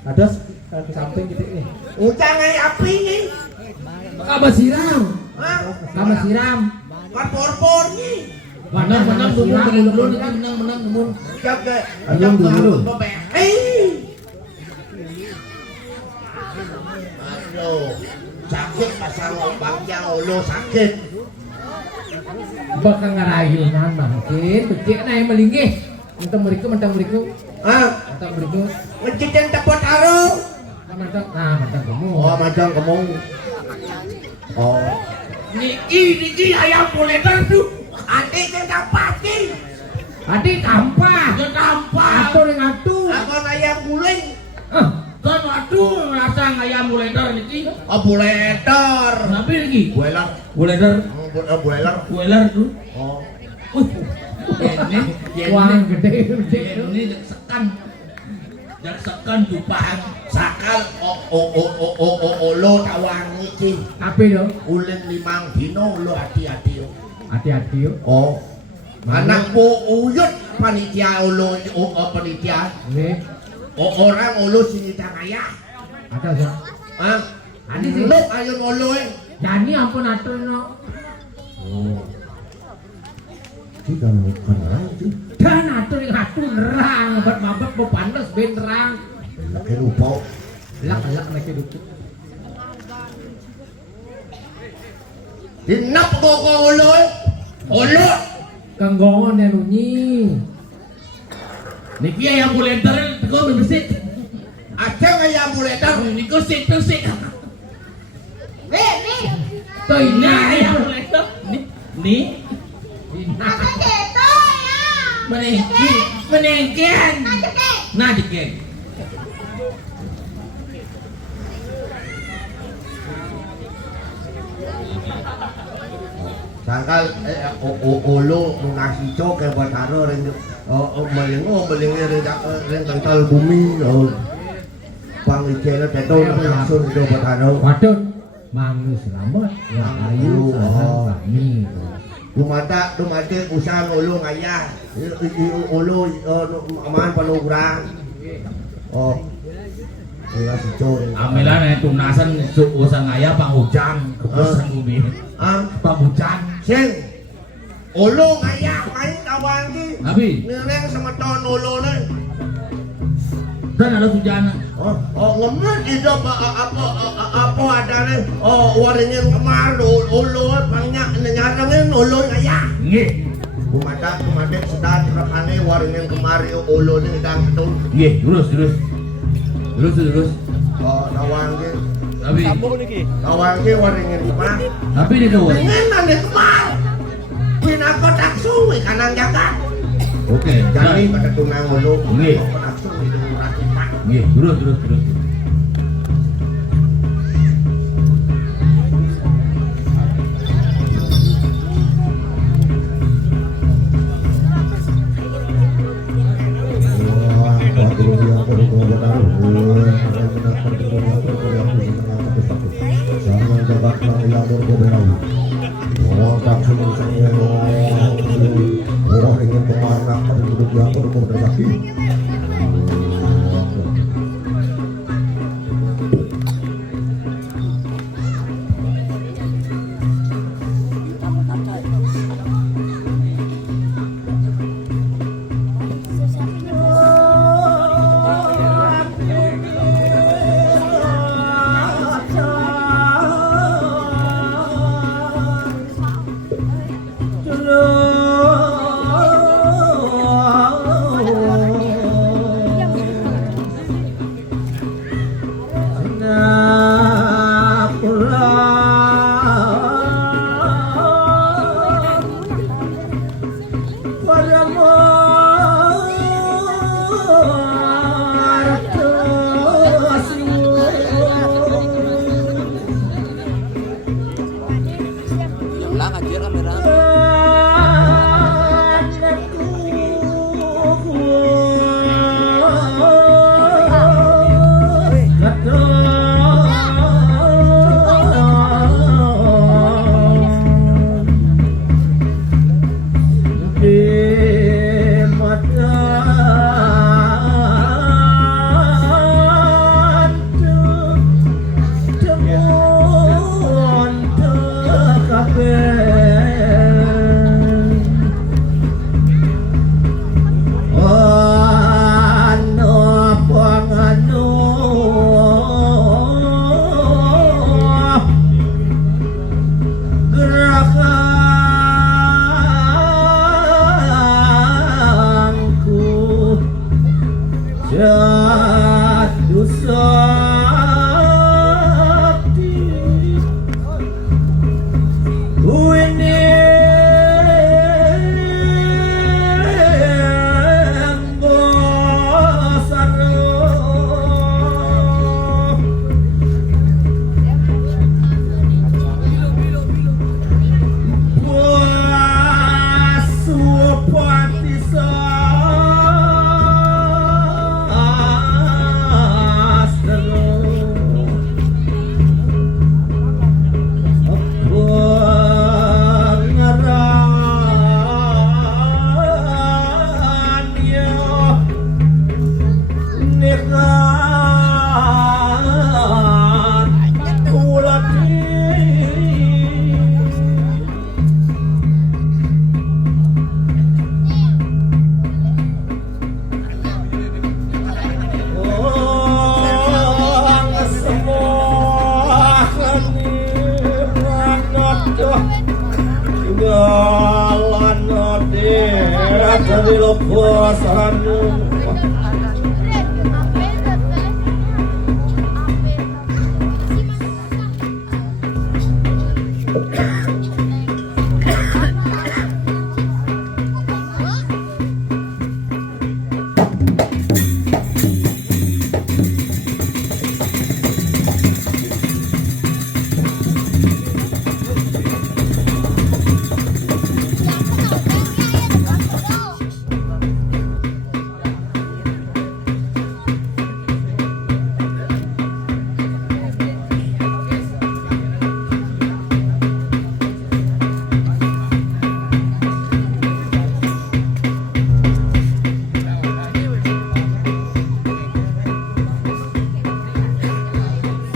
Ada ke samping gitu nih. Utang api nih. Kamu siram. Hah? Kamu siram. Por nih. Menang belum menang. Siap deh. Belum dulu. Aduh, sakit pasang ombaknya ulu sakit. Bakal ngarayunan mungkin. Becik na yang melinggih. Mentang beriku. Ah, ngecit yang tepat aro. Mentang kamu. Oh, macam kamu. Oh, Niki ayam buleter tuh. anti yang pasti. Adi tampah. Ya tampak. Atur yang atur. Aku ayam guling. Kan aduh rasa ayam buleter niki. Oh, buleter. Tapi lagi Bueler. buleter Bueler. tuh. Oh. Uang gede. Ini sekan dupahan Sakal olo tawang iki. Apa dong? Ulen 5 dino lo hati-hati. Hati-hati yuk. Oh. Anak bu uyut panitia olo panitia. Nih. Orang olo sini tangaya. Ada sih. Hah? Adi sih. Lo ayo olo Jani ampun atur no. Oh. Tidak bukan lagi. Dan atuh yang hatun rang bat mabak bepanas ben rang. Laki lupa. Lak laki dukut. Dinap ko ulo. Ulo. Kang gongon ya nunyi. Niki ayam bulenter teko bersih. Aceng ayam buletar. Niko sik sik. Toy Nah, na ayam bulenter. Ni. Menengkian. Nah, jekek. Sangkal ulo ngasih cok ke bataro ring ring kental bumi. Pang icena teton langsung ke bataro. Waduh, mangus selamat. Ya ayu kami. Dumata usang ulo ngayah. Ulo aman panugurang. Oh. Ngasih cok. Amilan tunasan usang ayah panghujang usang bumi. Panghujan. Sing ulo ngayah main tawang ki. Abi, Nireng sama ton ulo ni. dan ada hujan. Ngemet itu apa ada ni? Waringin kemar ulo banyak nyarengin ulo ngayah. Nggih. Kumada sedang rekane waringin kemari ulo ni sedang betul. Nggih, terus. Tawang ki. Abi, Tawang ki waringin kemar. tapi dia tahu. Pengen nane kemar. Pinako taksu kanang jaga. Oke, Jadi pada tunang ulo. Nggih. Taksu itu rakipan. Nggih, terus. dari lokuasan.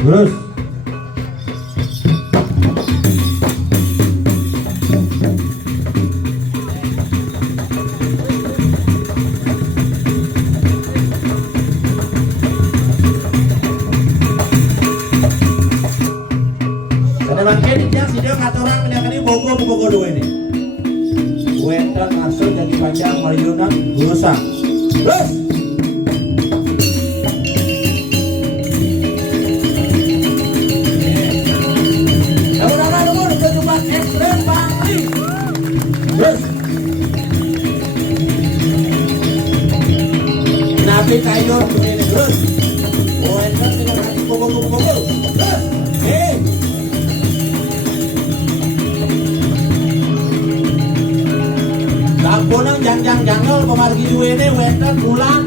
Terus ada bagian yang sidang kata orang menyangkani bogo dua ini. Wenten masuk jadi panjang Mariona rusak. Terus nabi kayu ini terus. Wenten tidak kasih bogo. Terus. Lampunang jangal pemargi duwene wenten pulang.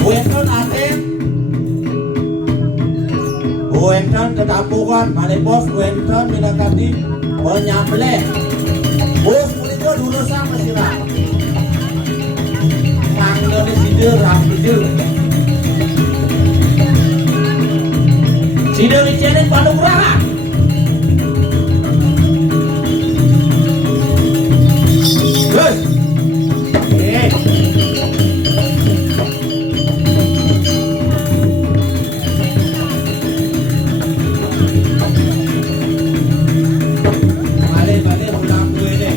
Wenten aten. Wenten ketampukan mane bos wenten minakati menyambleh. Bos kulitnya dulu sama sirah. Manggilnya sider rambider. Sider dicerit Bandung Raha. Terus. Balik ulang gue deh.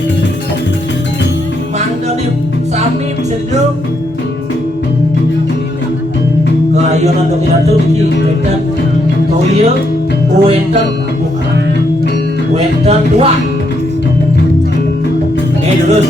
Manggilnya sami bisa hidup. Kelayonan dominan tuh di wetan toyo wetan dua terus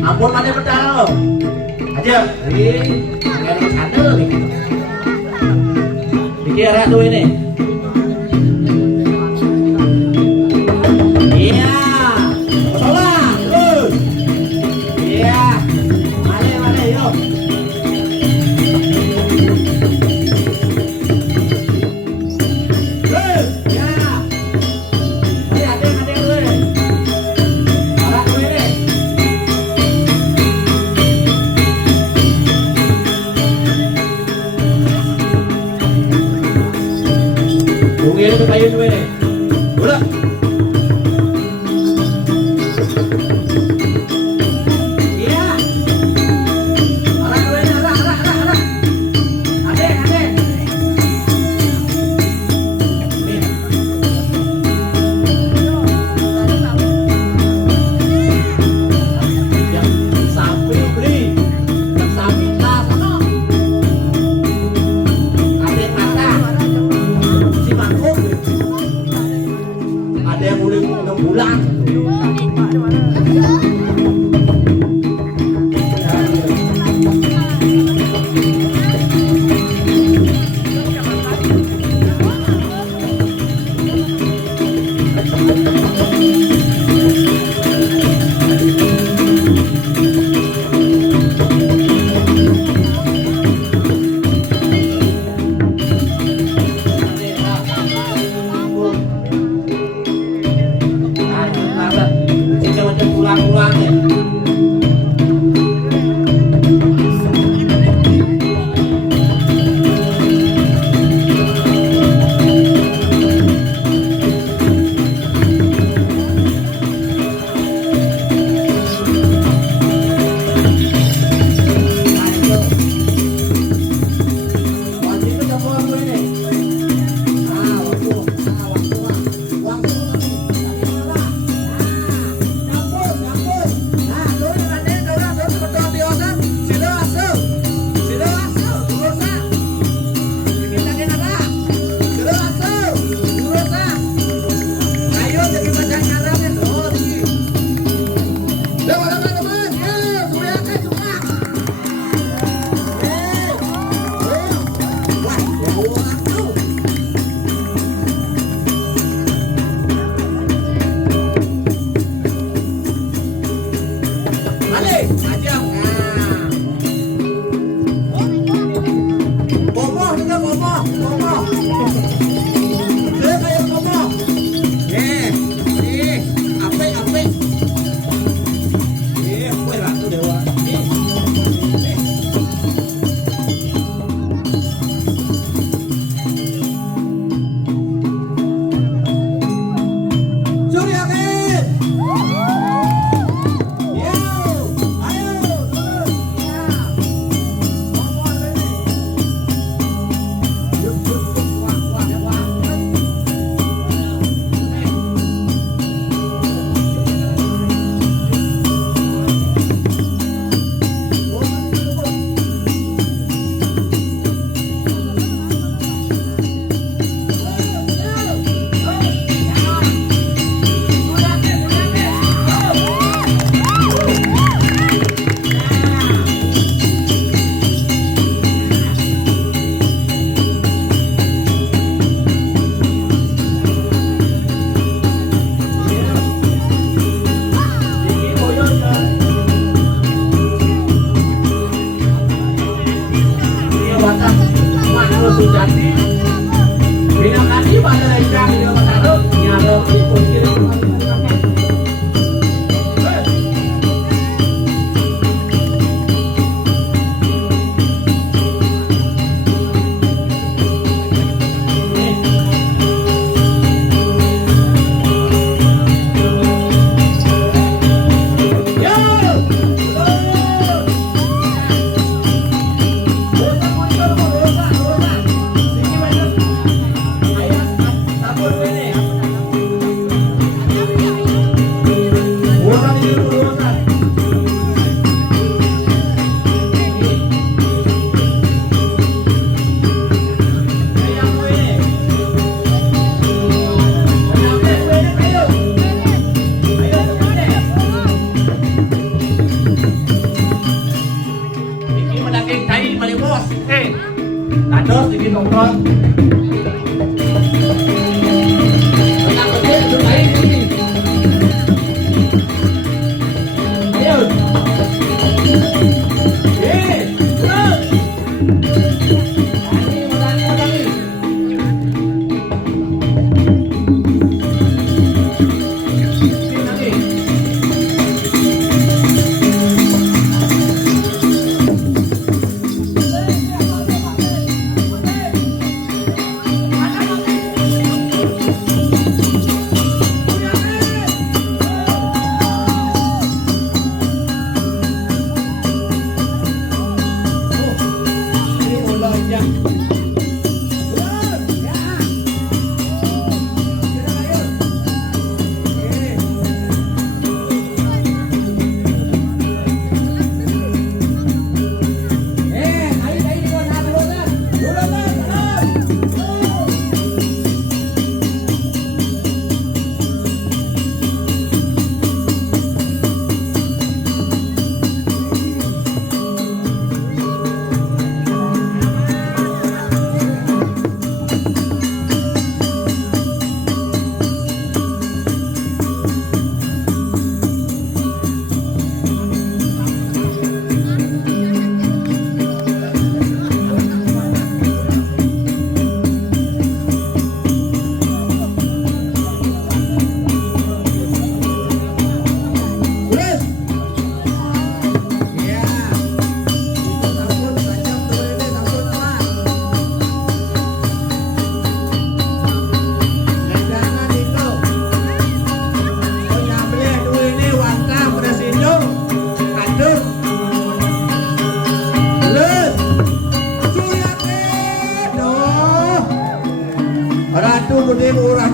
ampun mana pedal aja ini kayak sandal nih dikira tuh ini pulang-pulang ya.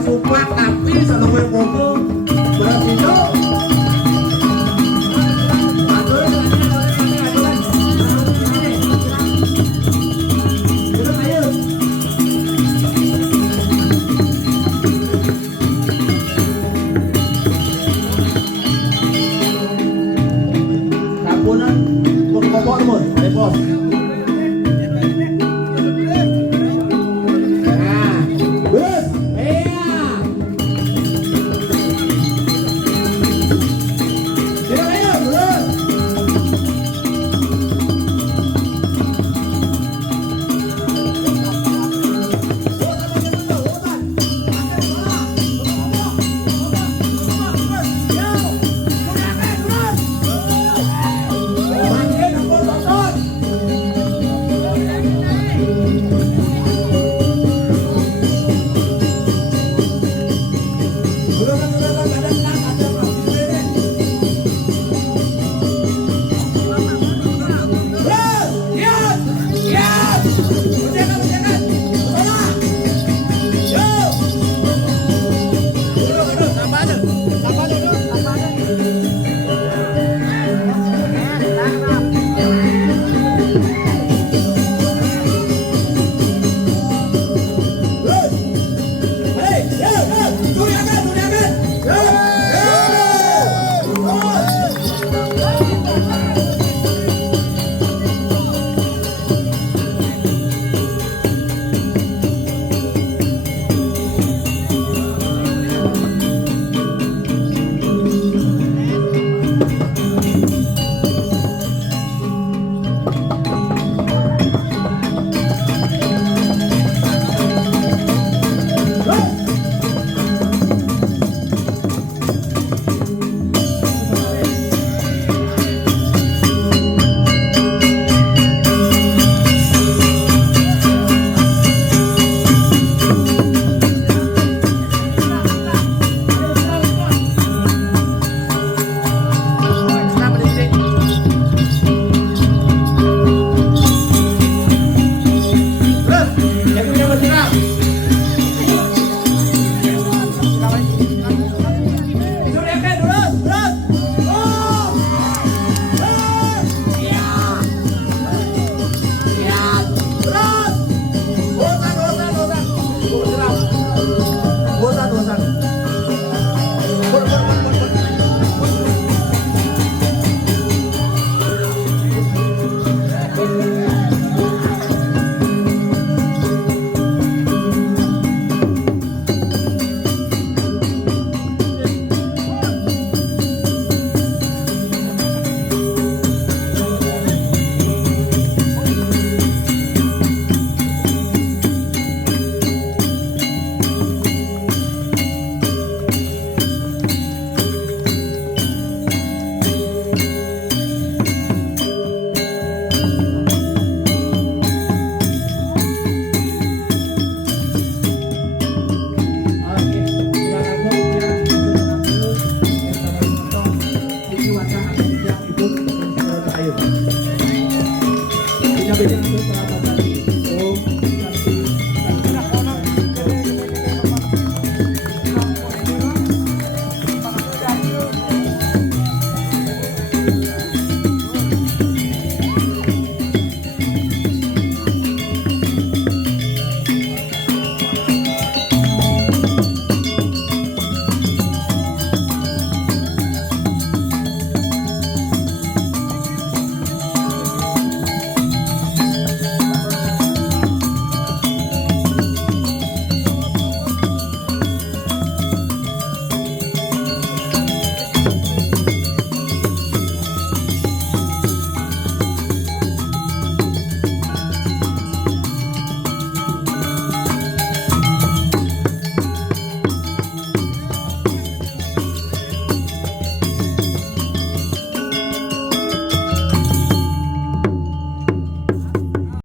supak tapi selalu foto berarti itu. Kapunan, mau bos.